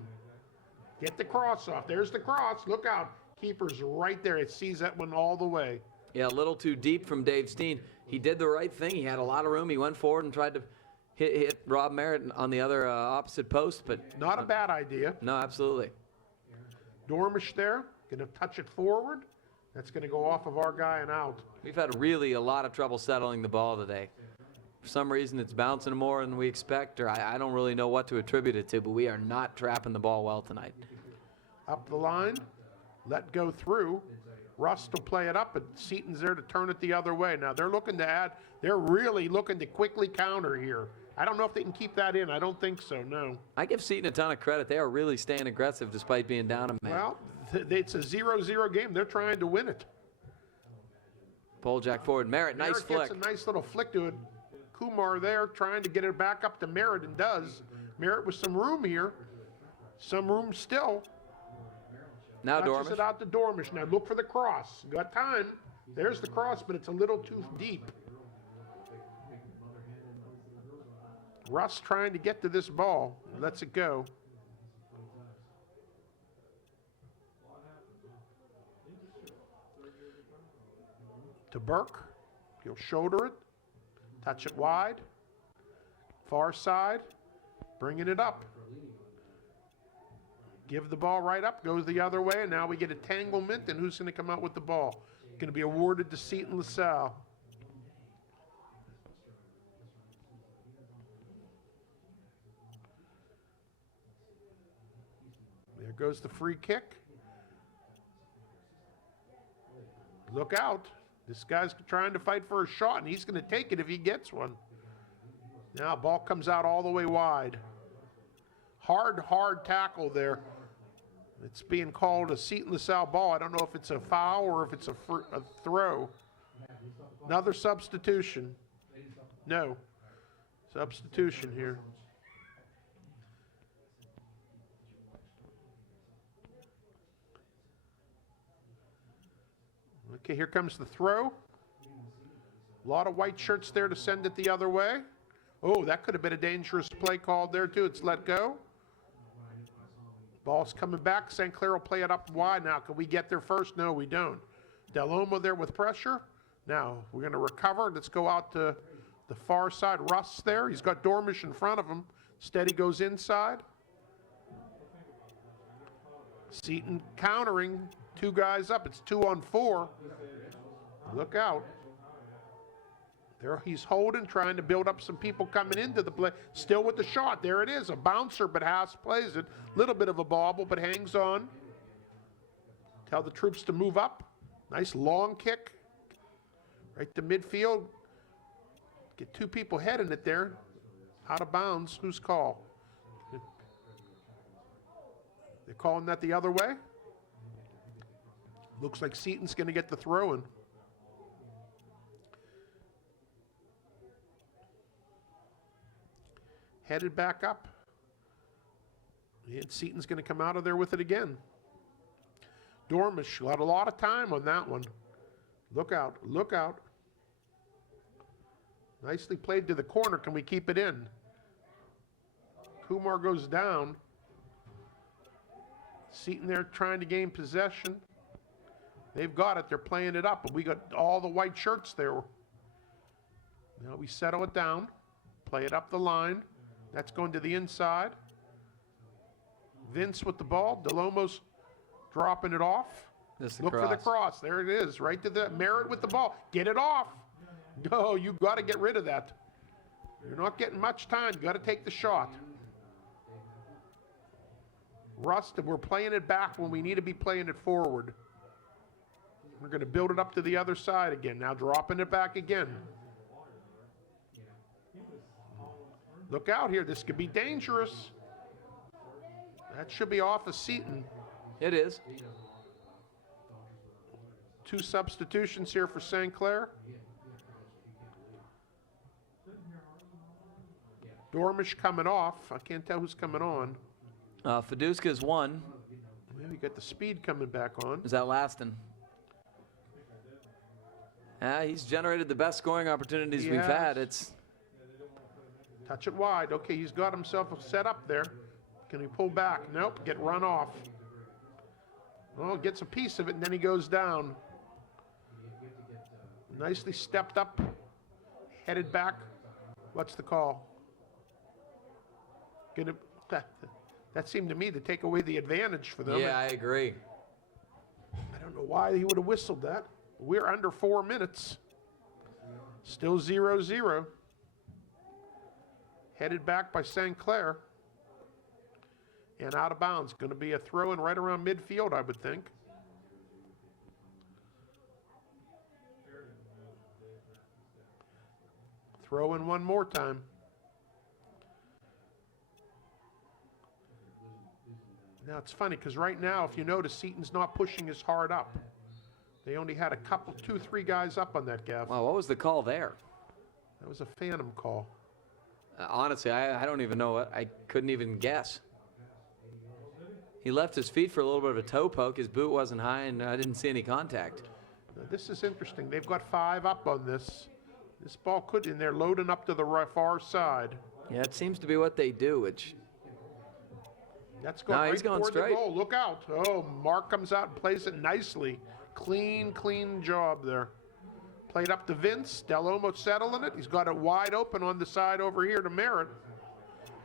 Get the cross off. There's the cross. Look out. Keeper's right there. It sees that one all the way. Yeah, a little too deep from Dave Steen. He did the right thing. He had a lot of room. He went forward and tried to hit Rob Merritt on the other opposite post, but Not a bad idea. no, absolutely. Dormish there. Going to touch it forward. That's going to go off of our guy and out. We've had really a lot of trouble settling the ball today. For some reason, it's bouncing more than we expect, or I don't really know what to attribute it to, but we are not trapping the ball well tonight. Up the line. Let go through. Rust will play it up, but Seton's there to turn it the other way. Now they're looking to add. They're really looking to quickly counter here. I don't know if they can keep that in. I don't think so, no. I give Seton a ton of credit. They are really staying aggressive despite being down a man. Well, it's a 0-0 game. They're trying to win it. Pole jack forward. Merritt, nice Merritt flick. gets a nice little flick to it. Kumar there trying to get it back up to Merritt and does. Merritt with some room here. Some room still. Now Touches Dormish. it out to Dormish. Now look for the cross. Got time. There's the cross, but it's a little too deep. Russ trying to get to this ball. Lets it go. To Burke. He'll shoulder it. Touch it wide. Far side. Bringing it up. Give the ball right up. Goes the other way. And now we get entanglement. And who's going to come out with the ball? Going to be awarded to Seton LaSalle. There goes the free kick. Look out. This guy's trying to fight for a shot, and he's going to take it if he gets one. Now ball comes out all the way wide. Hard tackle there. It's being called a Seton LaSalle ball. I don't know if it's a foul or if it's a throw. Another substitution. No. Substitution here. Okay, here comes the throw. A lot of white shirts there to send it the other way. Oh, that could have been a dangerous play called there too. It's let go. Ball's coming back. St. Clair will play it up wide now. Can we get there first? No, we don't. Del Olmo there with pressure. Now, we're going to recover. Let's go out to the far side. Russ there. He's got Dormish in front of him. Steady goes inside. Seton countering. 2 guys up. It's 2 on 4. Look out. There he's holding, trying to build up some people coming into the play. Still with the shot. There it is. A bouncer, but Haas plays it. Little bit of a bobble, but hangs on. Tell the troops to move up. Nice long kick. Right to midfield. Get 2 people heading it there. Out of bounds. Whose call? They're calling that the other way. Looks like Seton's going to get the throw in. Headed back up. And Seton's going to come out of there with it again. Dormish got a lot of time on that one. Look out, look out. Nicely played to the corner. Can we keep it in? Kumar goes down. Seton there trying to gain possession. They've got it. They're playing it up, but we got all the white shirts there. Now we settle it down. Play it up the line. That's going to the inside. Vince with the ball. Del Olmo's dropping it off. Look for the cross. There it is. Right to the Merritt with the ball. Get it off. No, you got to get rid of that. You're not getting much time. You got to take the shot. Rust, we're playing it back when we need to be playing it forward. We're going to build it up to the other side again. Now dropping it back again. Look out here. This could be dangerous. That should be off of Seton. It is. 2 substitutions here for St. Clair. Dormish coming off. I can't tell who's coming on. Fiduska's 1. Maybe got the speed coming back on. Is that Laston? He's generated the best scoring opportunities we've had. It's touch it wide. Okay, he's got himself set up there. Can he pull back? Nope, get run off. Well, gets a piece of it, and then he goes down. Nicely stepped up, headed back. What's the call? That seemed to me to take away the advantage for them. Yeah, I agree. I don't know why he would have whistled that. We're under 4 minutes. Still 0-0. Headed back by St. Clair. And out of bounds. Going to be a throw in right around midfield, I would think. Throw in one more time. Now it's funny because right now, if you notice, Seton's not pushing as hard up. They only had a couple, 2-3 guys up on that, Gav. Wow, what was the call there? That was a phantom call. Honestly, I don't even know what. I couldn't even guess. He left his feet for a little bit of a toe poke. His boot wasn't high, and I didn't see any contact. Now, this is interesting. They've got 5 up on this. This ball could, and they're loading up to the far side. Yeah, it seems to be what they do, which... That's going right he's going toward straight. the goal. Look out. Oh, Mark comes out and plays it nicely. Clean job there. Played up to Vince. Del Olmo settling it. He's got it wide open on the side over here to Merritt.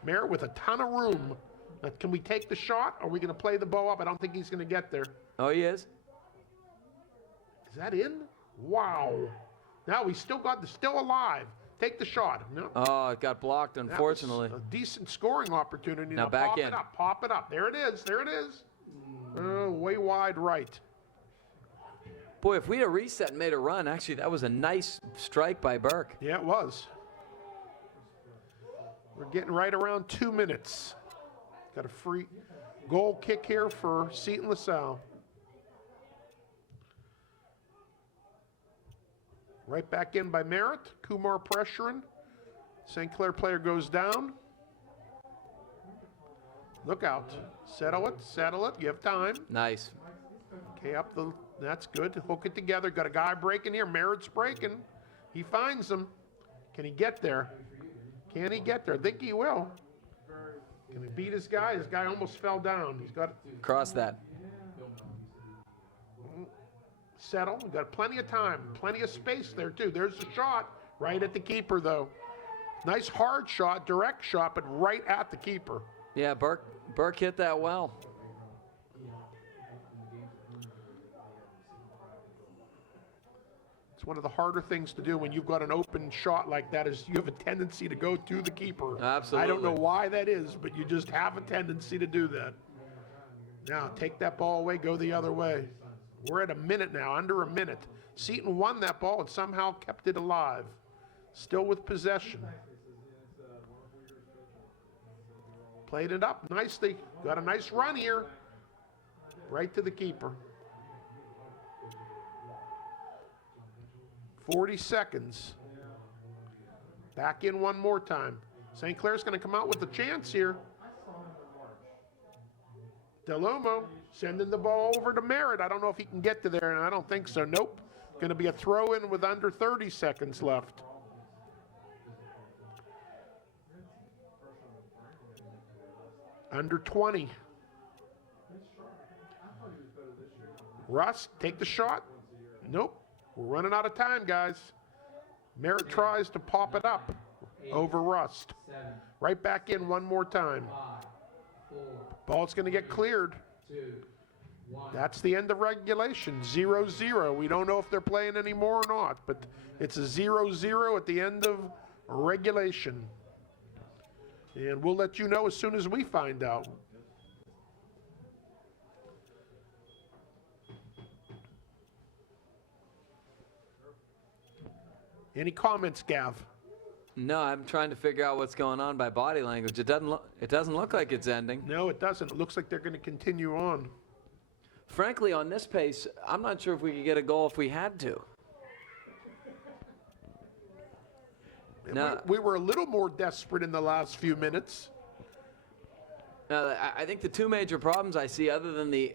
Merritt with a ton of room. Now, can we take the shot? Or are we going to play the ball up? I don't think he's going to get there. Oh, he is? Is that in? Wow. Now he's still alive. Take the shot. No. Oh, it got blocked, unfortunately. That was a decent scoring opportunity. Now back pop in. It up, pop it up. There it is. There it is. Way wide right. Boy, if we had a reset and made a run, actually, that was a nice strike by Burke. Yeah, it was. We're getting right around 2 minutes. Got a free goal kick here for Seton LaSalle. Right back in by Merritt. Kumar pressuring. St. Clair player goes down. Look out. Settle it. You have time. Nice. Okay, that's good. Hook it together. Got a guy breaking here. Merritt's breaking. He finds him. Can he get there? Can he get there? I think he will. Can he beat his guy? His guy almost fell down. He's got Cross that. settle. We've got plenty of time, plenty of space there too. There's the shot right at the keeper though. Nice hard shot, direct shot, but right at the keeper. Yeah, Burke hit that well. It's one of the harder things to do when you've got an open shot like that is you have a tendency to go to the keeper. Absolutely. I don't know why that is, but you just have a tendency to do that. Now, take that ball away, go the other way. We're at a minute now, under a minute. Seton won that ball and somehow kept it alive. Still with possession. Played it up nicely. Got a nice run here. Right to the keeper. 40 seconds. Back in one more time. St. Clair's going to come out with a chance here. Delumo sending the ball over to Merritt. I don't know if he can get to there, and I don't think so. Nope. Going to be a throw-in with under 30 seconds left. Under 20. Russ, take the shot. Nope. We're running out of time, guys. Merritt tries to pop it up over Rust. Right back in one more time. Ball's going to get cleared. That's the end of regulation. 0-0. We don't know if they're playing anymore or not, but it's a 0-0 at the end of regulation. And we'll let you know as soon as we find out. Any comments, Gav? No, I'm trying to figure out what's going on by body language. It doesn't look like it's ending. No, it doesn't. It looks like they're going to continue on. Frankly, on this pace, I'm not sure if we could get a goal if we had to. No. We were a little more desperate in the last few minutes. I think the two major problems I see, other than the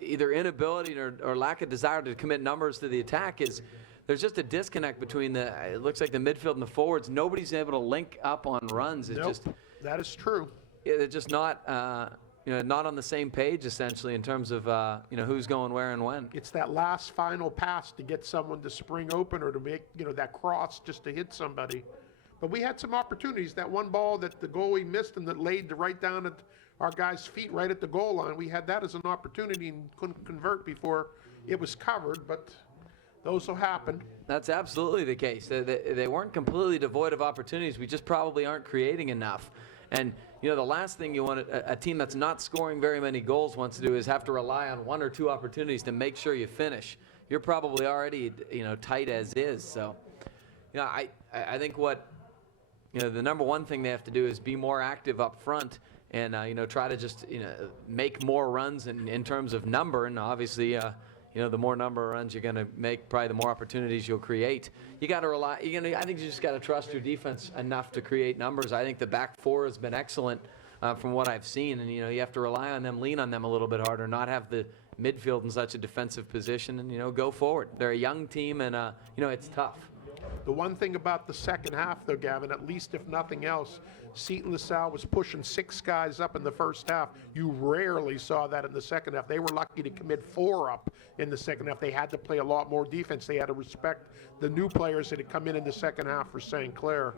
either inability or lack of desire to commit numbers to the attack, is there's just a disconnect between it looks like the midfield and the forwards. Nobody's able to link up on runs. It's Nope, that is true. They're just not, not on the same page essentially in terms of, who's going where and when. It's that last final pass to get someone to spring open or to make, that cross just to hit somebody. But we had some opportunities. That one ball that the goalie missed and that laid right down at our guys' feet right at the goal line. We had that as an opportunity and couldn't convert before it was covered, but those will happen. That's absolutely the case. They weren't completely devoid of opportunities. We just probably aren't creating enough. And, the last thing you want a team that's not scoring very many goals wants to do is have to rely on one or two opportunities to make sure you finish. You're probably already, tight as is. So, I think what, the number one thing they have to do is be more active up front and, try to just, make more runs in terms of number. And obviously, the more number of runs you're going to make, probably the more opportunities you'll create. You got to rely, I think you just got to trust your defense enough to create numbers. I think the back four has been excellent from what I've seen. And, you have to rely on them, lean on them a little bit harder, not have the midfield in such a defensive position and, go forward. They're a young team and, it's tough. The one thing about the second half, though, Gavin, at least if nothing else, Seton LaSalle was pushing 6 guys up in the first half. You rarely saw that in the second half. They were lucky to commit 4 up in the second half. They had to play a lot more defense. They had to respect the new players that had come in the second half for St. Clair.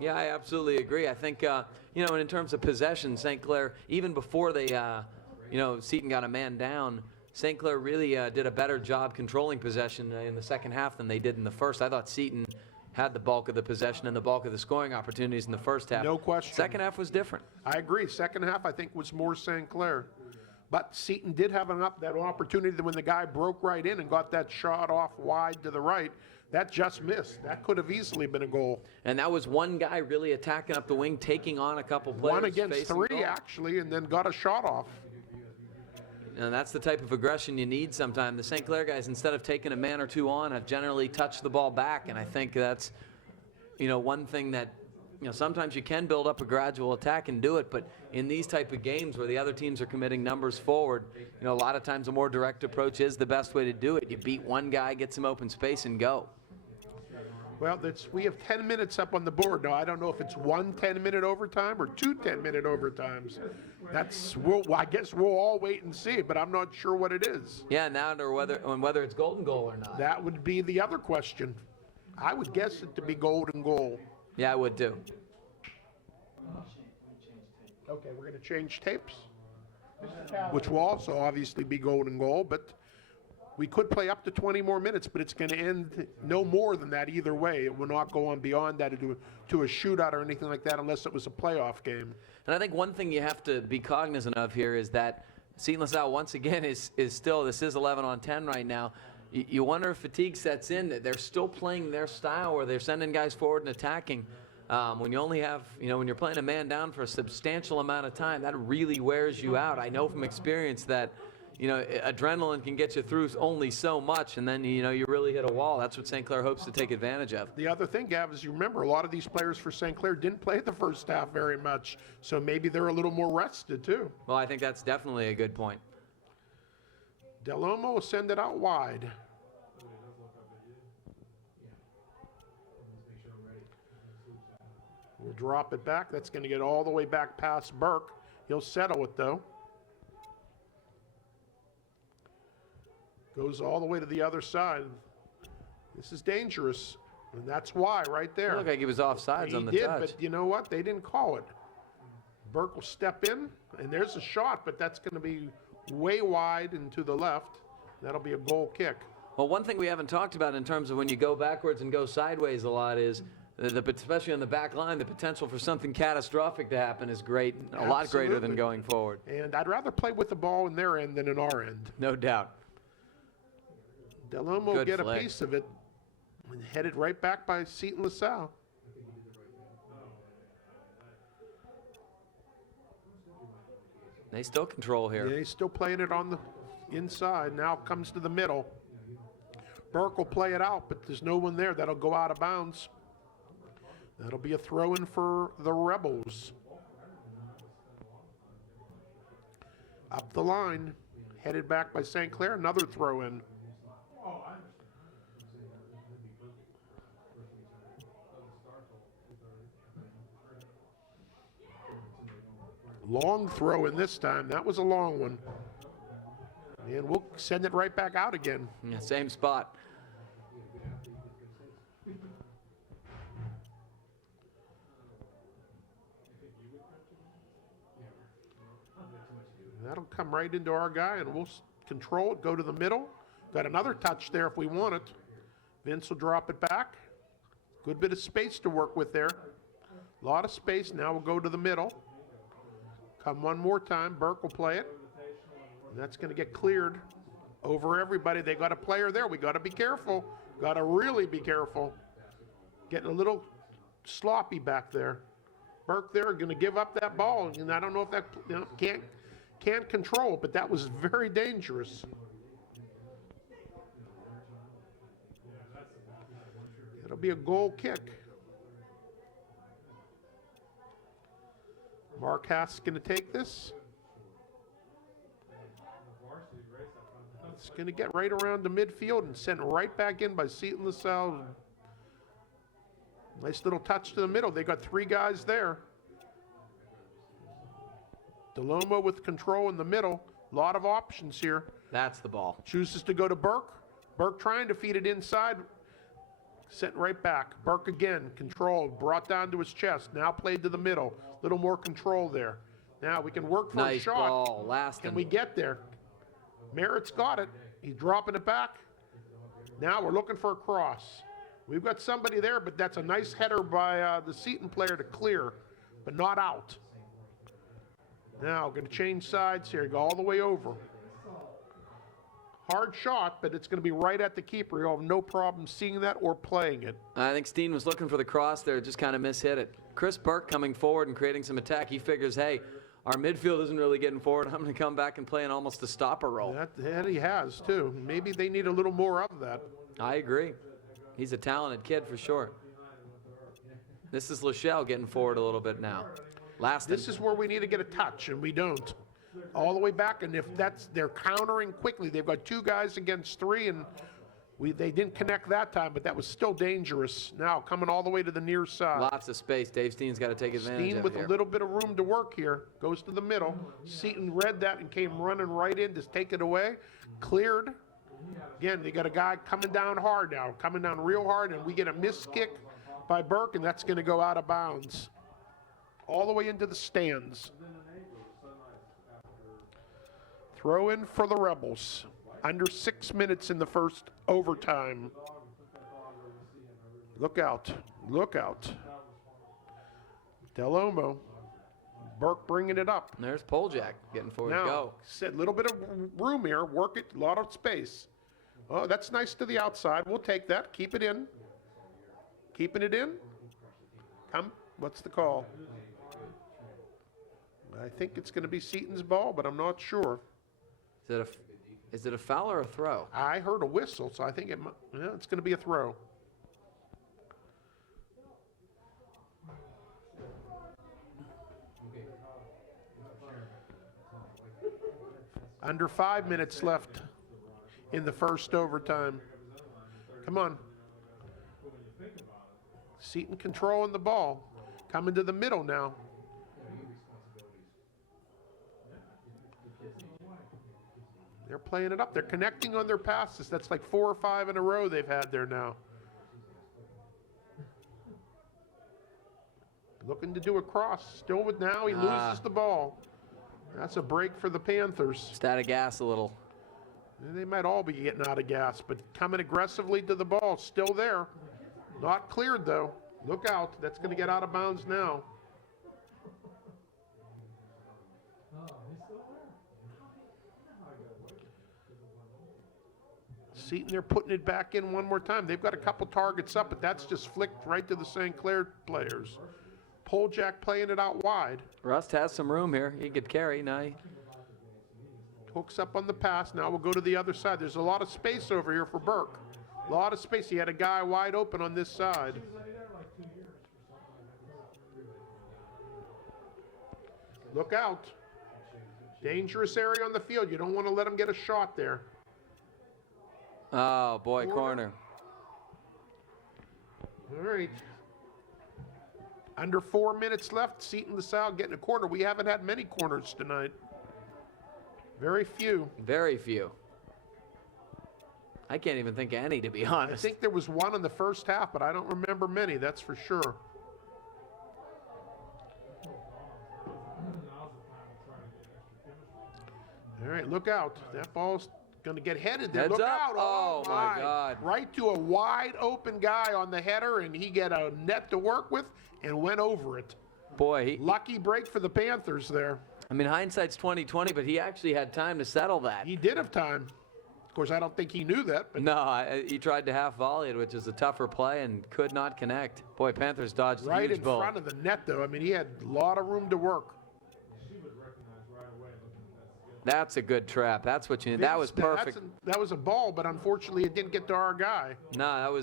Yeah, I absolutely agree. I think, and in terms of possession, St. Clair, even before they, Seton got a man down, St. Clair really did a better job controlling possession in the second half than they did in the first. I thought Seton had the bulk of the possession and the bulk of the scoring opportunities in the first half. No question. Second half was different. I agree. Second half, I think, was more St. Clair. But Seton did have that opportunity when the guy broke right in and got that shot off wide to the right. That just missed. That could have easily been a goal. And that was one guy really attacking up the wing, taking on a couple players. One against facing three, goal. actually, and then got a shot off. And that's the type of aggression you need sometimes. The St. Clair guys, instead of taking a man or two on, have generally touched the ball back. And I think that's, one thing that, sometimes you can build up a gradual attack and do it. But in these type of games where the other teams are committing numbers forward, a lot of times a more direct approach is the best way to do it. You beat one guy, get some open space, and go. Well, we have 10 minutes up on the board now. I don't know if it's one 10-minute overtime or two 10-minute overtimes. I guess we'll all wait and see, but I'm not sure what it is. Yeah, now or whether it's golden goal or not. That would be the other question. I would guess it to be golden goal. Yeah, I would too. Okay, we're going to change tapes, which will also obviously be golden goal, but we could play up to 20 more minutes, but it's going to end no more than that either way. It will not go on beyond that to a shootout or anything like that unless it was a playoff game. And I think one thing you have to be cognizant of here is that Seton LaSalle, once again, is still, this is 11 on 10 right now. You wonder if fatigue sets in, that they're still playing their style where they're sending guys forward and attacking. When you only have, when you're playing a man down for a substantial amount of time, that really wears you out. I know from experience that, adrenaline can get you through only so much, and then, you really hit a wall. That's what St. Clair hopes to take advantage of. The other thing, Gav, is you remember a lot of these players for St. Clair didn't play the first half very much, so maybe they're a little more rested too. Well, I think that's definitely a good point. Delomo will send it out wide. We'll drop it back. That's going to get all the way back past Burke. He'll settle it, though. Goes all the way to the other side. This is dangerous, and that's why right there. It looked like he was offsides on the He did, touch. but you know what? They didn't call it. Burke will step in, and there's a shot, but that's going to be way wide and to the left. That'll be a goal kick. Well, one thing we haven't talked about in terms of when you go backwards and go sideways a lot is, especially on the back line, the potential for something catastrophic to happen is great, a lot greater than Absolutely. going forward. And I'd rather play with the ball in their end than in our end. No doubt. Delomo will Good get flick. a piece of it and headed right back by Seton LaSalle. They still control here. Yeah, he's still playing it on the inside. Now comes to the middle. Burke will play it out, but there's no one there. That'll go out of bounds. That'll be a throw-in for the Rebels. Up the line, headed back by St. Clair, another throw-in. Long throw in this time. That was a long one. And we'll send it right back out again. Yeah, same spot. That'll come right into our guy, and we'll control it, go to the middle. Got another touch there if we want it. Vince will drop it back. Good bit of space to work with there. A lot of space. Now we'll go to the middle. Come one more time. Burke will play it. And that's going to get cleared over everybody. They got a player there. We got to be careful. Got to really be careful. Getting a little sloppy back there. Burke there going to give up that ball, and I don't know if that can't control it, but that was very dangerous. It'll be a goal kick. Mark Haas is going to take this. It's going to get right around the midfield and sent right back in by Seton LaSalle. Nice little touch to the middle. They got three guys there. Delomo with control in the middle. A lot of options here. That's the ball. Chooses to go to Burke. Burke trying to feed it inside. Sent right back. Burke again, controlled, brought down to his chest. Now played to the middle. Little more control there. Now we can work for a Nice shot. ball, last Can one. we get there? Merritt's got it. He's dropping it back. Now we're looking for a cross. We've got somebody there, but that's a nice header by the Seton player to clear, but not out. Now, going to change sides here, go all the way over. Hard shot, but it's going to be right at the keeper. You'll have no problem seeing that or playing it. I think Steen was looking for the cross there, just kind of mishit it. Chris Burke coming forward and creating some attack. He figures, hey, our midfield isn't really getting forward. I'm going to come back and play in almost a stopper role. That he has, too. Maybe they need a little more of that. I agree. He's a talented kid for sure. This is LaSalle getting forward a little bit now. This is where we need to get a touch, and we don't. All the way back, and if they're countering quickly. They've got 2 guys against 3, and they didn't connect that time, but that was still dangerous. Now coming all the way to the near side. Lots of space. Dave Steen's got to take advantage Steen of with it here. a little bit of room to work here. Goes to the middle. Seton read that and came running right in to take it away. Cleared. Again, they got a guy coming down hard now, coming down real hard, and we get a missed kick by Burke, and that's going to go out of bounds. All the way into the stands. Throw in for the Rebels. Under 6 minutes in the first overtime. Look out. Look out. Del Olmo. Burke bringing it up. There's Poljak getting forward. Now, Go. a little bit of room here. Work it. A lot of space. Oh, that's nice to the outside. We'll take that. Keep it in. Keeping it in. Come. What's the call? I think it's going to be Seton's ball, but I'm not sure. Is it a foul or a throw? I heard a whistle, so I think it's going to be a throw. Under 5 minutes left in the first overtime. Come on. Seton controlling the ball. Coming to the middle now. They're playing it up. They're connecting on their passes. That's like 4 or 5 in a row they've had there now. Looking to do a cross. Still with now. He loses the ball. That's a break for the Panthers. Just out of gas a little. They might all be getting out of gas, but coming aggressively to the ball. Still there. Not cleared, though. Look out. That's going to get out of bounds now. Seton, they're putting it back in one more time. They've got a couple targets up, but that's just flicked right to the St. Clair players. Poljak playing it out wide. Rust has some room here. He could carry. Now Hooks up on the pass. Now we'll go to the other side. There's a lot of space over here for Burke. A lot of space. He had a guy wide open on this side. Look out. Dangerous area on the field. You don't want to let him get a shot there. Oh, boy, corner. All right. Under 4 minutes left. Seton LaSalle getting a corner. We haven't had many corners tonight. Very few. Very few. I can't even think of any, to be honest. I think there was one in the first half, but I don't remember many, that's for sure. All right, look out. That ball's going to get headed there. Heads Look up. out. Oh, my God. Right to a wide open guy on the header, and he got a net to work with and went over it. Boy, Lucky break for the Panthers there. I mean, hindsight's 20/20, but he actually had time to settle that. He did have time. Of course, I don't think he knew that. But No, he tried to half volley it, which is a tougher play, and could not connect. Boy, Panthers dodged a right huge in ball. front of the net, though. I mean, he had a lot of room to work. That's a good trap. That's what you need. That was perfect. That was a ball, but unfortunately, it didn't get to our guy. No,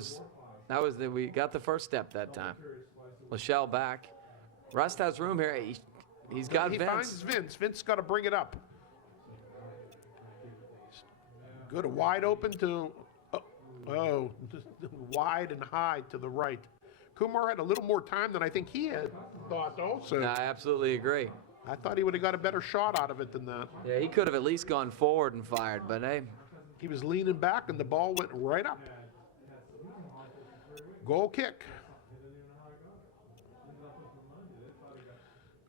we got the first step that time. LaSalle back. Rust has room here. He's got He Vince. finds Vince. Vince got to bring it up. Good, wide open to, wide and high to the right. Kumar had a little more time than I think he had thought also. No, I absolutely agree. I thought he would have got a better shot out of it than that. Yeah, he could have at least gone forward and fired, but hey. He was leaning back and the ball went right up. Goal kick.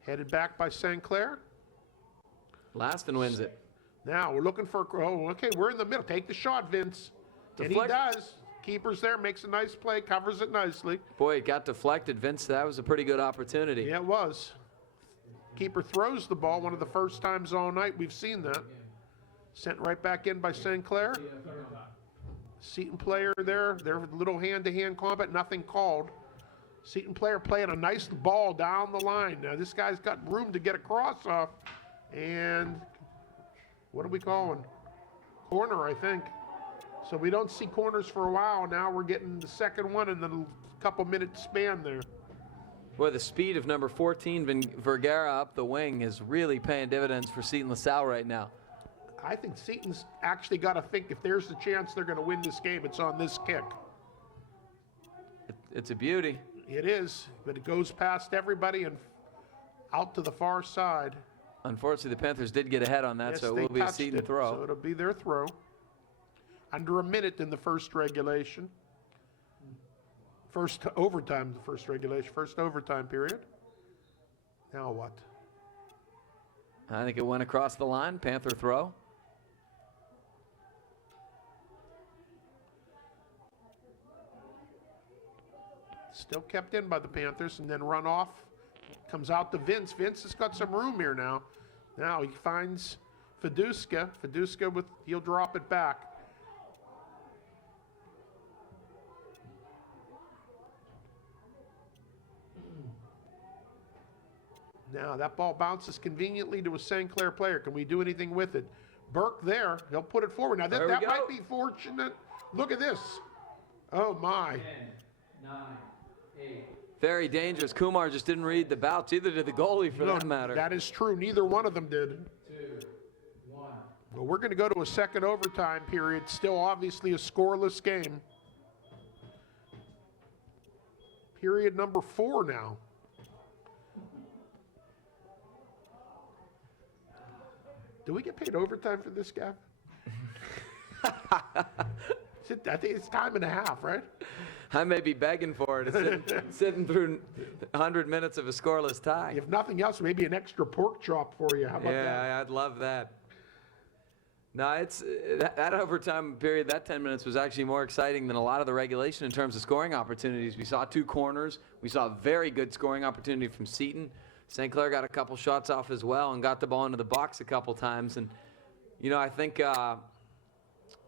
Headed back by St. Clair. Laston wins it. Now we're looking for, okay, we're in the middle. Take the shot, Vince. And he does. Keeper's there, makes a nice play, covers it nicely. Boy, it got deflected. Vince, that was a pretty good opportunity. Yeah, it was. Keeper throws the ball, one of the first times all night we've seen that. Sent right back in by St. Clair. Seton player there, their little hand-to-hand combat, nothing called. Seton player playing a nice ball down the line. Now this guy's got room to get a cross off. And what are we calling? Corner, I think. So we don't see corners for a while. Now we're getting the second one in the couple minute span there. Boy, the speed of number 14, Vergara, up the wing is really paying dividends for Seton LaSalle right now. I think Seton's actually got to think if there's a chance they're going to win this game, it's on this kick. It's a beauty. It is, but it goes past everybody and out to the far side. Unfortunately, the Panthers did get ahead on that, Yes, so it they will be a touched Seton it, throw. So it'll be their throw. Under a minute in the first regulation. First overtime period. Now what? I think it went across the line. Panther throw. Still kept in by the Panthers and then run off. Comes out to Vince. Vince has got some room here now. Now he finds Fiduska. Fiduska he'll drop it back. Now that ball bounces conveniently to a St. Clair player. Can we do anything with it? Burke there. He'll put it forward. Now There we that go. might be fortunate. Look at this. Oh my. 10, 9, 8. Very dangerous. Kumar just didn't read the bounce. Either did the goalie, for No, that matter. that is true. Neither one of them did. 2, 1. But we're going to go to a second overtime period. Still obviously a scoreless game. Period number 4 now. Do we get paid overtime for this, Gav? I think it's time and a half, right? I may be begging for it. It's sitting through 100 minutes of a scoreless tie. If nothing else, maybe an extra pork chop for you. How about that? Yeah, I'd love that. No, it's that overtime period, that 10 minutes was actually more exciting than a lot of the regulation in terms of scoring opportunities. We saw 2 corners. We saw a very good scoring opportunity from Seton. St. Clair got a couple shots off as well and got the ball into the box a couple times. And, you know, I think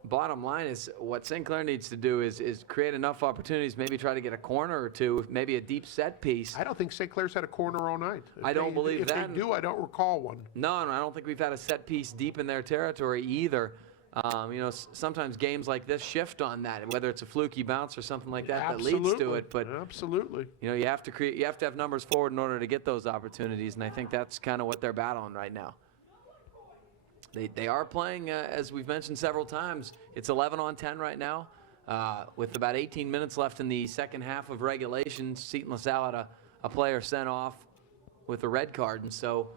bottom line is what St. Clair needs to do is create enough opportunities, maybe try to get a corner or two, maybe a deep set piece. I don't think St. Clair's had a corner all night. I don't believe if that. If they do, I don't recall one. No, I don't think we've had a set piece deep in their territory either. You know, sometimes games like this shift on that, whether it's a fluky bounce or something like that that leads to it. But absolutely, you know, you have to have numbers forward in order to get those opportunities, and I think that's kind of what they're battling right now. They are playing, as we've mentioned several times. It's 11 on 10 right now, with about 18 minutes left in the second half of regulation. Seton LaSalle had a player sent off with a red card, and so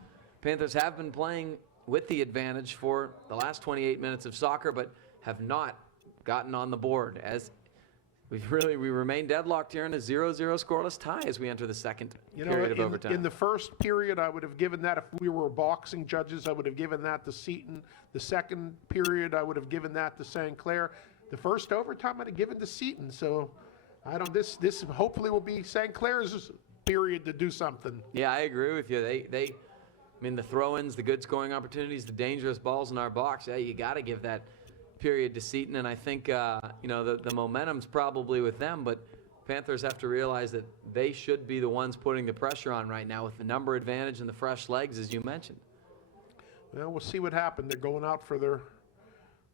Panthers have been playing with the advantage for the last 28 minutes of soccer, but have not gotten on the board. As we remain deadlocked here in a 0-0 scoreless tie as we enter the second period of overtime. In the first period, I would have given that, if we were boxing judges, I would have given that to Seton. The second period, I would have given that to St. Clair. The first overtime, I'd have given to Seton. So I don't. This hopefully will be St. Clair's period to do something. Yeah, I agree with you. I mean, the throw-ins, the good scoring opportunities, the dangerous balls in our box. Yeah, you got to give that period to Seton, and I think you know, the momentum's probably with them, but Panthers have to realize that they should be the ones putting the pressure on right now with the number advantage and the fresh legs, as you mentioned. Well, we'll see what happened. They're going out for their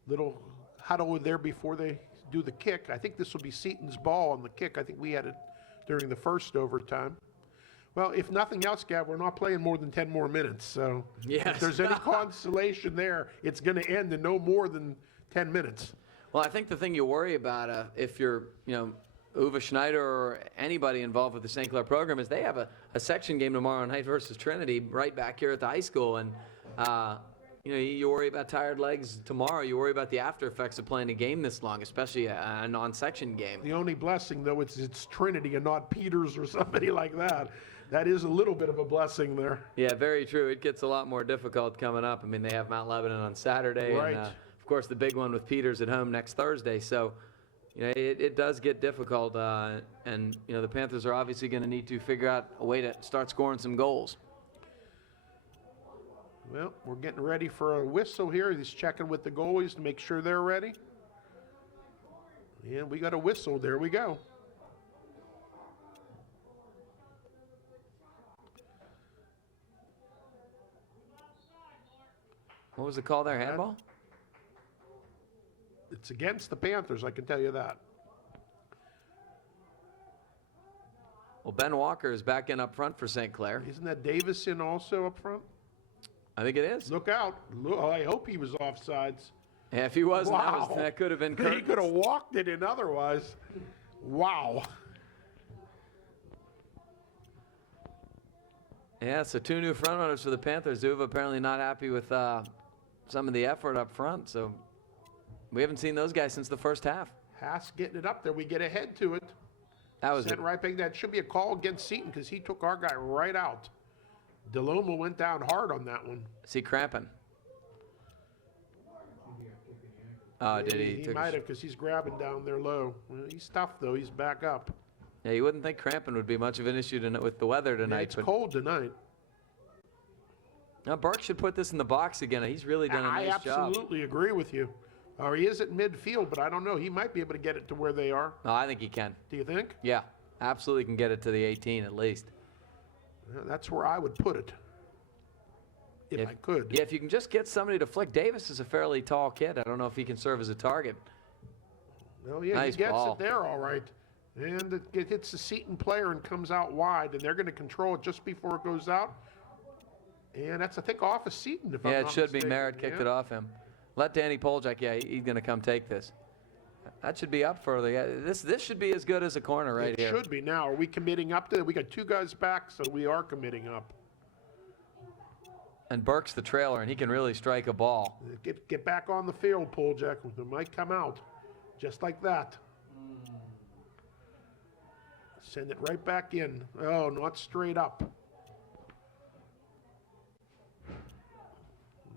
little huddle there before they do the kick. I think this will be Seton's ball on the kick. I think we had it during the first overtime. Well, if nothing else, Gav, we're not playing more than 10 more minutes. So yes. If there's any consolation there, it's going to end in no more than 10 minutes. Well, I think the thing you worry about if you're, you know, Uwe Schneider or anybody involved with the St. Clair program is they have a section game tomorrow night versus Trinity right back here at the high school. And, you know, you worry about tired legs tomorrow. You worry about the after effects of playing a game this long, especially a non-section game. The only blessing, though, it's Trinity and not Peters or somebody like that. That is a little bit of a blessing there. Yeah, very true. It gets a lot more difficult coming up. I mean, they have Mount Lebanon on Saturday. Right. And, of course, the big one with Peters at home next Thursday. So, you know, it does get difficult. And, you know, the Panthers are obviously going to need to figure out a way to start scoring some goals. Well, we're getting ready for a whistle here. He's checking with the goalies to make sure they're ready. And we got a whistle. There we go. What was the call there? Handball? It's against the Panthers, I can tell you that. Well, Ben Walker is back in up front for St. Clair. Isn't that Davison also up front? I think it is. Look out. Look, I hope he was offsides. Yeah, if he wasn't, Wow. that could have been He Curtis. could have walked it in otherwise. Wow. Yeah, so 2 new front runners for the Panthers. Who have apparently not happy with some of the effort up front. So we haven't seen those guys since the first half. Haas getting it up there. We get ahead to it. That was Sent right back. That should be a call against Seton because he took our guy right out. DeLoma went down hard on that one. See cramping. Oh, did he? He Took a might have because he's grabbing down there low. Well, he's tough, though. He's back up. Yeah, you wouldn't think cramping would be much of an issue with the weather Yeah, tonight. it's but cold tonight. now Burke should put this in the box again. He's really done a I nice job. absolutely agree with you. Or he is at midfield, but I don't know. He might be able to get it to where they are. No, I think he can. Do you think? Yeah, absolutely can get it to the 18 at least. Well, that's where I would put it. If I could. Yeah, if you can just get somebody to flick. Davis is a fairly tall kid. I don't know if he can serve as a target. Well, yeah, Nice he gets ball. it there all right. And it hits the Seton player and comes out wide, and they're going to control it just before it goes out. And that's, I think, off of Seton, if I'm Yeah, not it should be. mistaken. Merritt kicked Yeah. it off him. Let Danny Poljak, yeah, he's going to come take this. That should be up for the. This should be as good as a corner right It here. should be now. Are we committing up to it? We got 2 guys back, so we are committing up. And Burke's the trailer, and he can really strike a ball. Get back on the field, Poljak. It might come out just like that. Send it right back in. Oh, not straight up.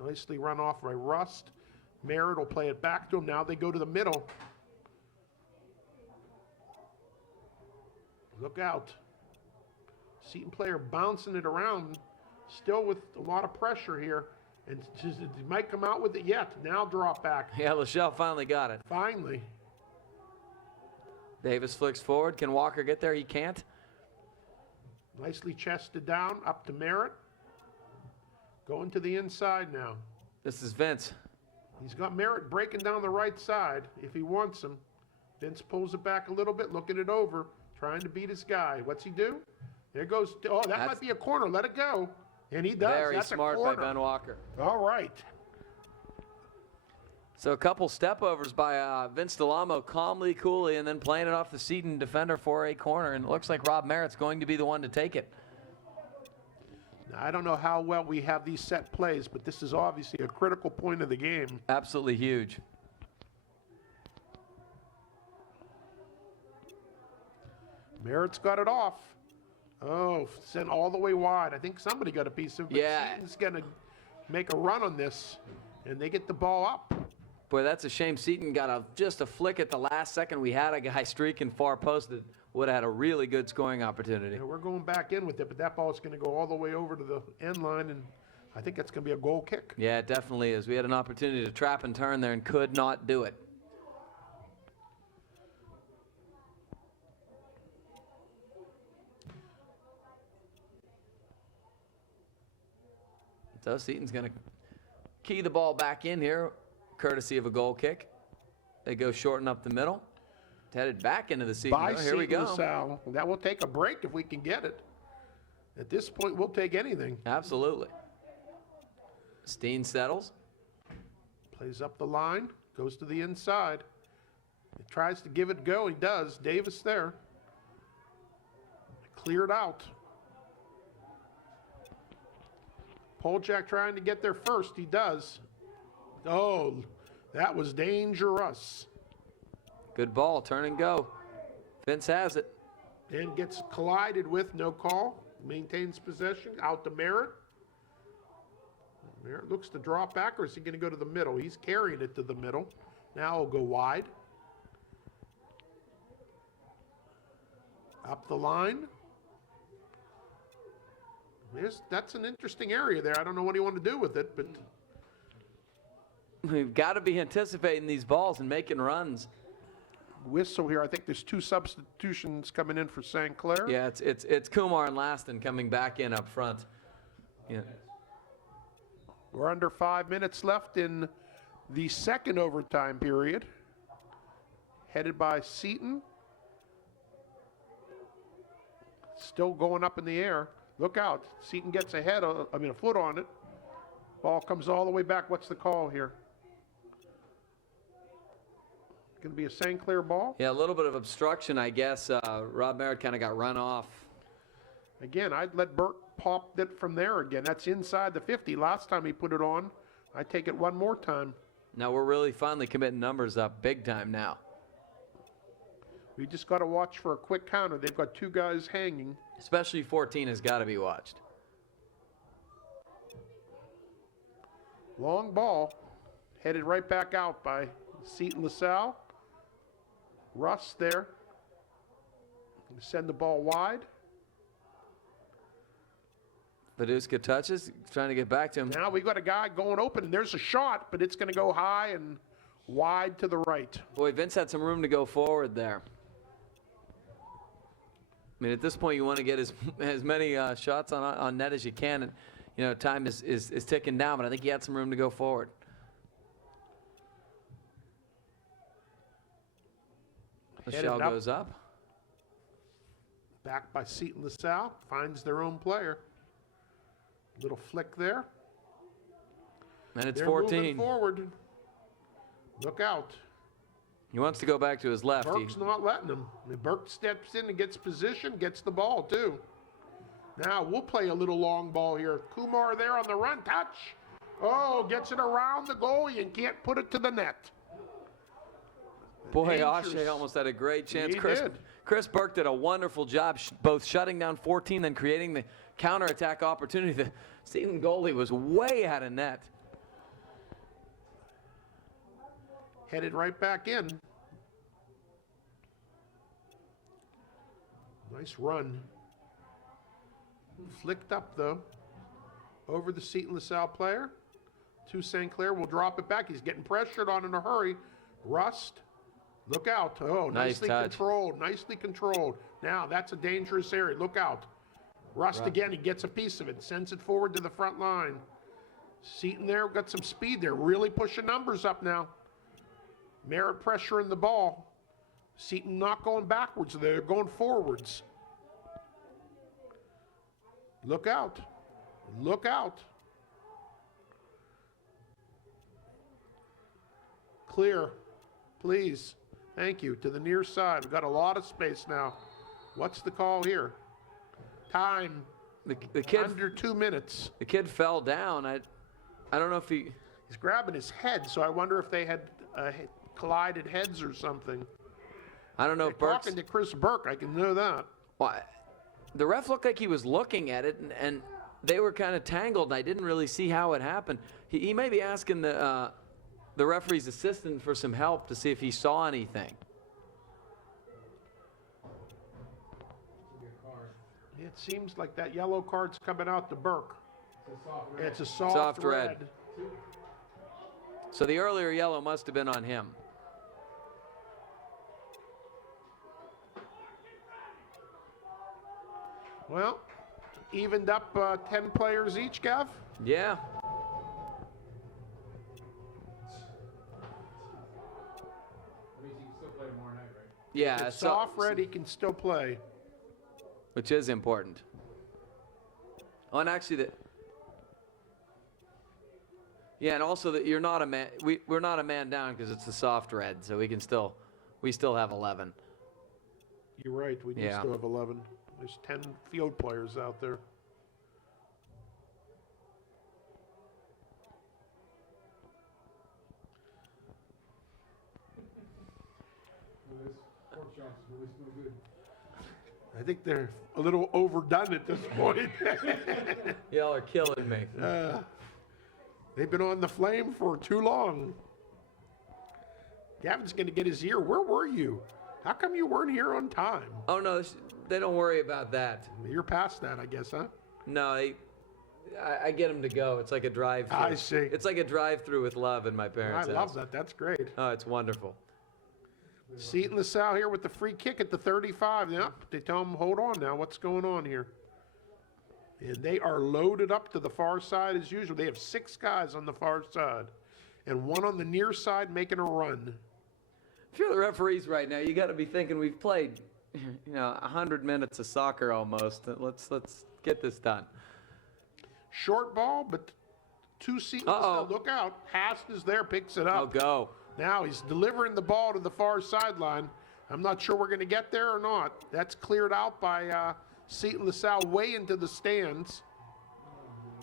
Nicely run off by Rust. Merritt will play it back to him. Now they go to the middle. Look out. Seton player bouncing it around. Still with a lot of pressure here. And just, it might come out with it yet. Now drop back. Yeah, LaSalle finally got it. Finally. Davis flicks forward. Can Walker get there? He can't. Nicely chested down. Up to Merritt. Going to the inside now. This is Vince. He's got Merritt breaking down the right side if he wants him. Vince pulls it back a little bit, looking it over, trying to beat his guy. What's he do? There goes. Oh, that might be a corner. Let it go. And he does. Very That's smart a by corner. Ben Walker. All right. So a couple step overs by Vince Delamo, calmly, coolly, and then playing it off the Seton defender for a corner. And it looks like Rob Merritt's going to be the one to take it. Now, I don't know how well we have these set plays, but this is obviously a critical point of the game. Absolutely huge. Merritt's got it off. Oh, sent all the way wide. I think somebody got a piece of it. Yeah. Seton's going to make a run on this, and they get the ball up. Boy, that's a shame. Seton got just a flick at the last second. We had a guy streaking far post that would have had a really good scoring opportunity. Yeah, we're going back in with it, but that ball's going to go all the way over to the end line, and I think that's going to be a goal kick. Yeah, it definitely is. We had an opportunity to trap and turn there and could not do it. So Seton's going to key the ball back in here, courtesy of a goal kick. They go shorten up the middle. It's headed back into the Seton. By Oh, here we Seton go. LaSalle. That will take a break if we can get it. At this point, we'll take anything. Absolutely. Steen settles. Plays up the line, goes to the inside. He tries to give it a go. He does. Davis there. Cleared out. Poljak trying to get there first. He does. Oh, that was dangerous. Good ball, turn and go. Vince has it. And gets collided with, no call. Maintains possession, out to Merritt. Merritt looks to drop back, or is he going to go to the middle? He's carrying it to the middle. Now he'll go wide. Up the line. That's an interesting area there. I don't know what you want to do with it, but We've got to be anticipating these balls and making runs. whistle here. I think there's 2 substitutions coming in for St. Clair. Yeah, it's Kumar and Laston coming back in up front. Yeah. We're under 5 minutes left in the second overtime period. Headed by Seton. Still going up in the air. Look out. Seton gets a foot on it. Ball comes all the way back. What's the call here? Going to be a St. Clair ball. Yeah, a little bit of obstruction, I guess. Rob Merritt kind of got run off. Again, I'd let Burke pop it from there again. That's inside the 50. Last time he put it on, I take it one more time. Now we're really finally committing numbers up big time now. We just got to watch for a quick counter. They've got 2 guys hanging. Especially 14 has got to be watched. Long ball, headed right back out by Seton LaSalle. Russ there. Gonna send the ball wide. Paduska touches, trying to get back to him. Now we got a guy going open, and there's a shot, but it's going to go high and wide to the right. Boy, Vince had some room to go forward there. I mean, at this point, you want to get as many shots on net as you can, and time is ticking down. But I think he had some room to go forward. LaSalle goes up. Back by Seton LaSalle, finds their own player. Little flick there. And it's They're 14. moving forward. Look out. He wants to go back to his left. Burke's not letting him. Burke steps in and gets position, gets the ball too. Now we'll play a little long ball here. Kumar there on the run, touch. Oh, gets it around the goalie and can't put it to the net. Boy, Dangerous. Ashe almost had a great chance. He Chris, did. Chris Burke did a wonderful job both shutting down 14 and creating the counterattack opportunity. The Seton goalie was way out of net. Headed right back in. Nice run. Flicked up though. Over the Seton LaSalle player. To St. Clair will drop it back. He's getting pressured on in a hurry. Rust. Look out. Oh, Nice nicely touch. controlled. Nicely controlled. Now that's a dangerous area. Look out. Rust again. He gets a piece of it. Sends it forward to the front line. Seton there got some speed there. Really pushing numbers up now. Merritt pressure in the ball. Seton not going backwards. They're going forwards. Look out. Look out. Clear. Please. Thank you. To the near side. We've got a lot of space now. What's the call here? Time. The kid Under 2 minutes. The kid fell down. I don't know if he. He's grabbing his head, so I wonder if they had collided heads or something. I don't know They're if Burke's. talking to Chris Burke. I can know that. Well, the ref looked like he was looking at it, and they were kind of tangled. And I didn't really see how it happened. He may be asking the referee's assistant for some help to see if he saw anything. It seems like that yellow card's coming out to Burke. It's a soft, Soft red. red. So the earlier yellow must have been on him. Well, evened up 10 players each, Gav. Yeah. That means you can still play tomorrow night, right? Yeah. It's soft red, he can still play. Which is important. Oh, and actually, yeah, and also that you're not a man. We're not a man down because it's the soft red, so we still have 11. You're right, we do Yeah. still have 11. There's 10 field players out there. Well, this pork chops really smell good. I think they're a little overdone at this point. Y'all are killing me. They've been on the flame for too long. Gavin's going to get his ear. Where were you? How come you weren't here on time? Oh no, they don't worry about that. You're past that, I guess, huh? No, I get them to go. It's like a drive-through. I see. It's like a drive-through with love in my I parents' house. love that. That's great. Oh, it's wonderful. Seton LaSalle here with the free kick at the 35. Yep, they tell them, hold on now. What's going on here? And they are loaded up to the far side as usual. They have 6 guys on the far side and 1 on the near side making a run. If you're the referees right now, you got to be thinking we've played, 100 minutes of soccer almost. Let's get this done. Short ball, but 2 Seton Uh-oh. LaSalle. Look out. Hast is there, picks it up. Oh, go. Now he's delivering the ball to the far sideline. I'm not sure we're going to get there or not. That's cleared out by Seton LaSalle way into the stands.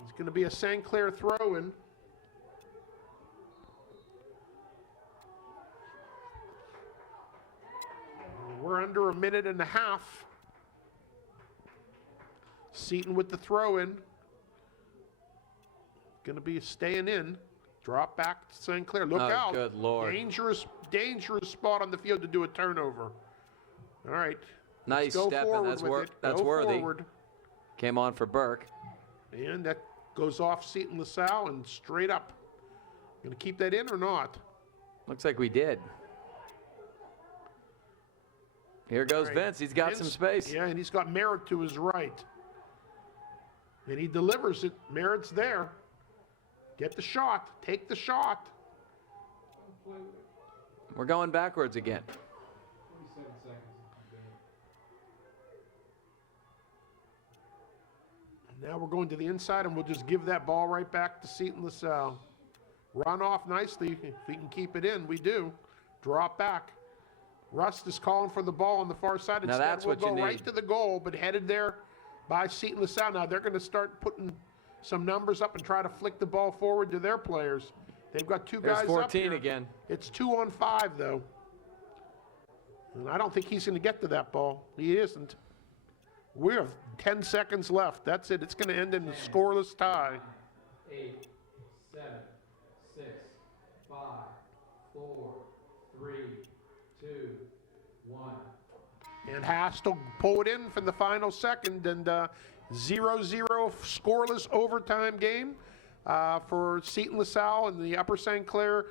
It's going to be a St. Clair throw-in. We're under a minute and a half. Seton with the throw-in. Going to be staying in. Drop back to St. Clair. Look Oh, out. good Lord. Dangerous spot on the field to do a turnover. All right. Nice Go step, and forward that's, with it. that's Go worthy. forward. Came on for Burke. And that goes off Seton LaSalle and straight up. Going to keep that in or not? Looks like we did. Here goes All right. Vince. He's got Vince, some space. Yeah, and he's got Merritt to his right. And he delivers it. Merritt's there. Get the shot. Take the shot. We're going backwards again. 27 seconds. Now we're going to the inside, and we'll just give that ball right back to Seton LaSalle. Run off nicely. If we can keep it in, we do. Drop back. Rust is calling for the ball on the far side. Now Instead, that's we'll what you go need. right to the goal, but headed there by Seton LaSalle. Now they're going to start putting some numbers up and try to flick the ball forward to their players. They've got 2 There's guys 14 up here. again. It's 2 on 5, though. And I don't think he's going to get to that ball. He isn't. We have 10 seconds left. That's it. It's going to end in a scoreless tie. 8, 7, 6, 5, 4, 3, 2, 1. And has to pull it in from the final second. And 0-0 scoreless overtime game for Seton LaSalle and the Upper St. Clair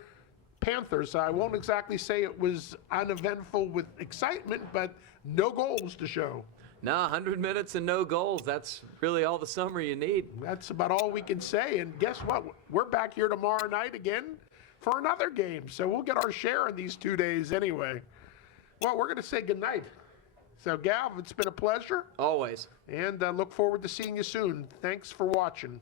Panthers. I won't exactly say it was uneventful with excitement, but no goals to show. No, 100 minutes and no goals. That's really all the summer you need. That's about all we can say. And guess what? We're back here tomorrow night again for another game. So we'll get our share in these 2 days anyway. Well, we're going to say goodnight. So, Gav, it's been a pleasure. Always. And look forward to seeing you soon. Thanks for watching.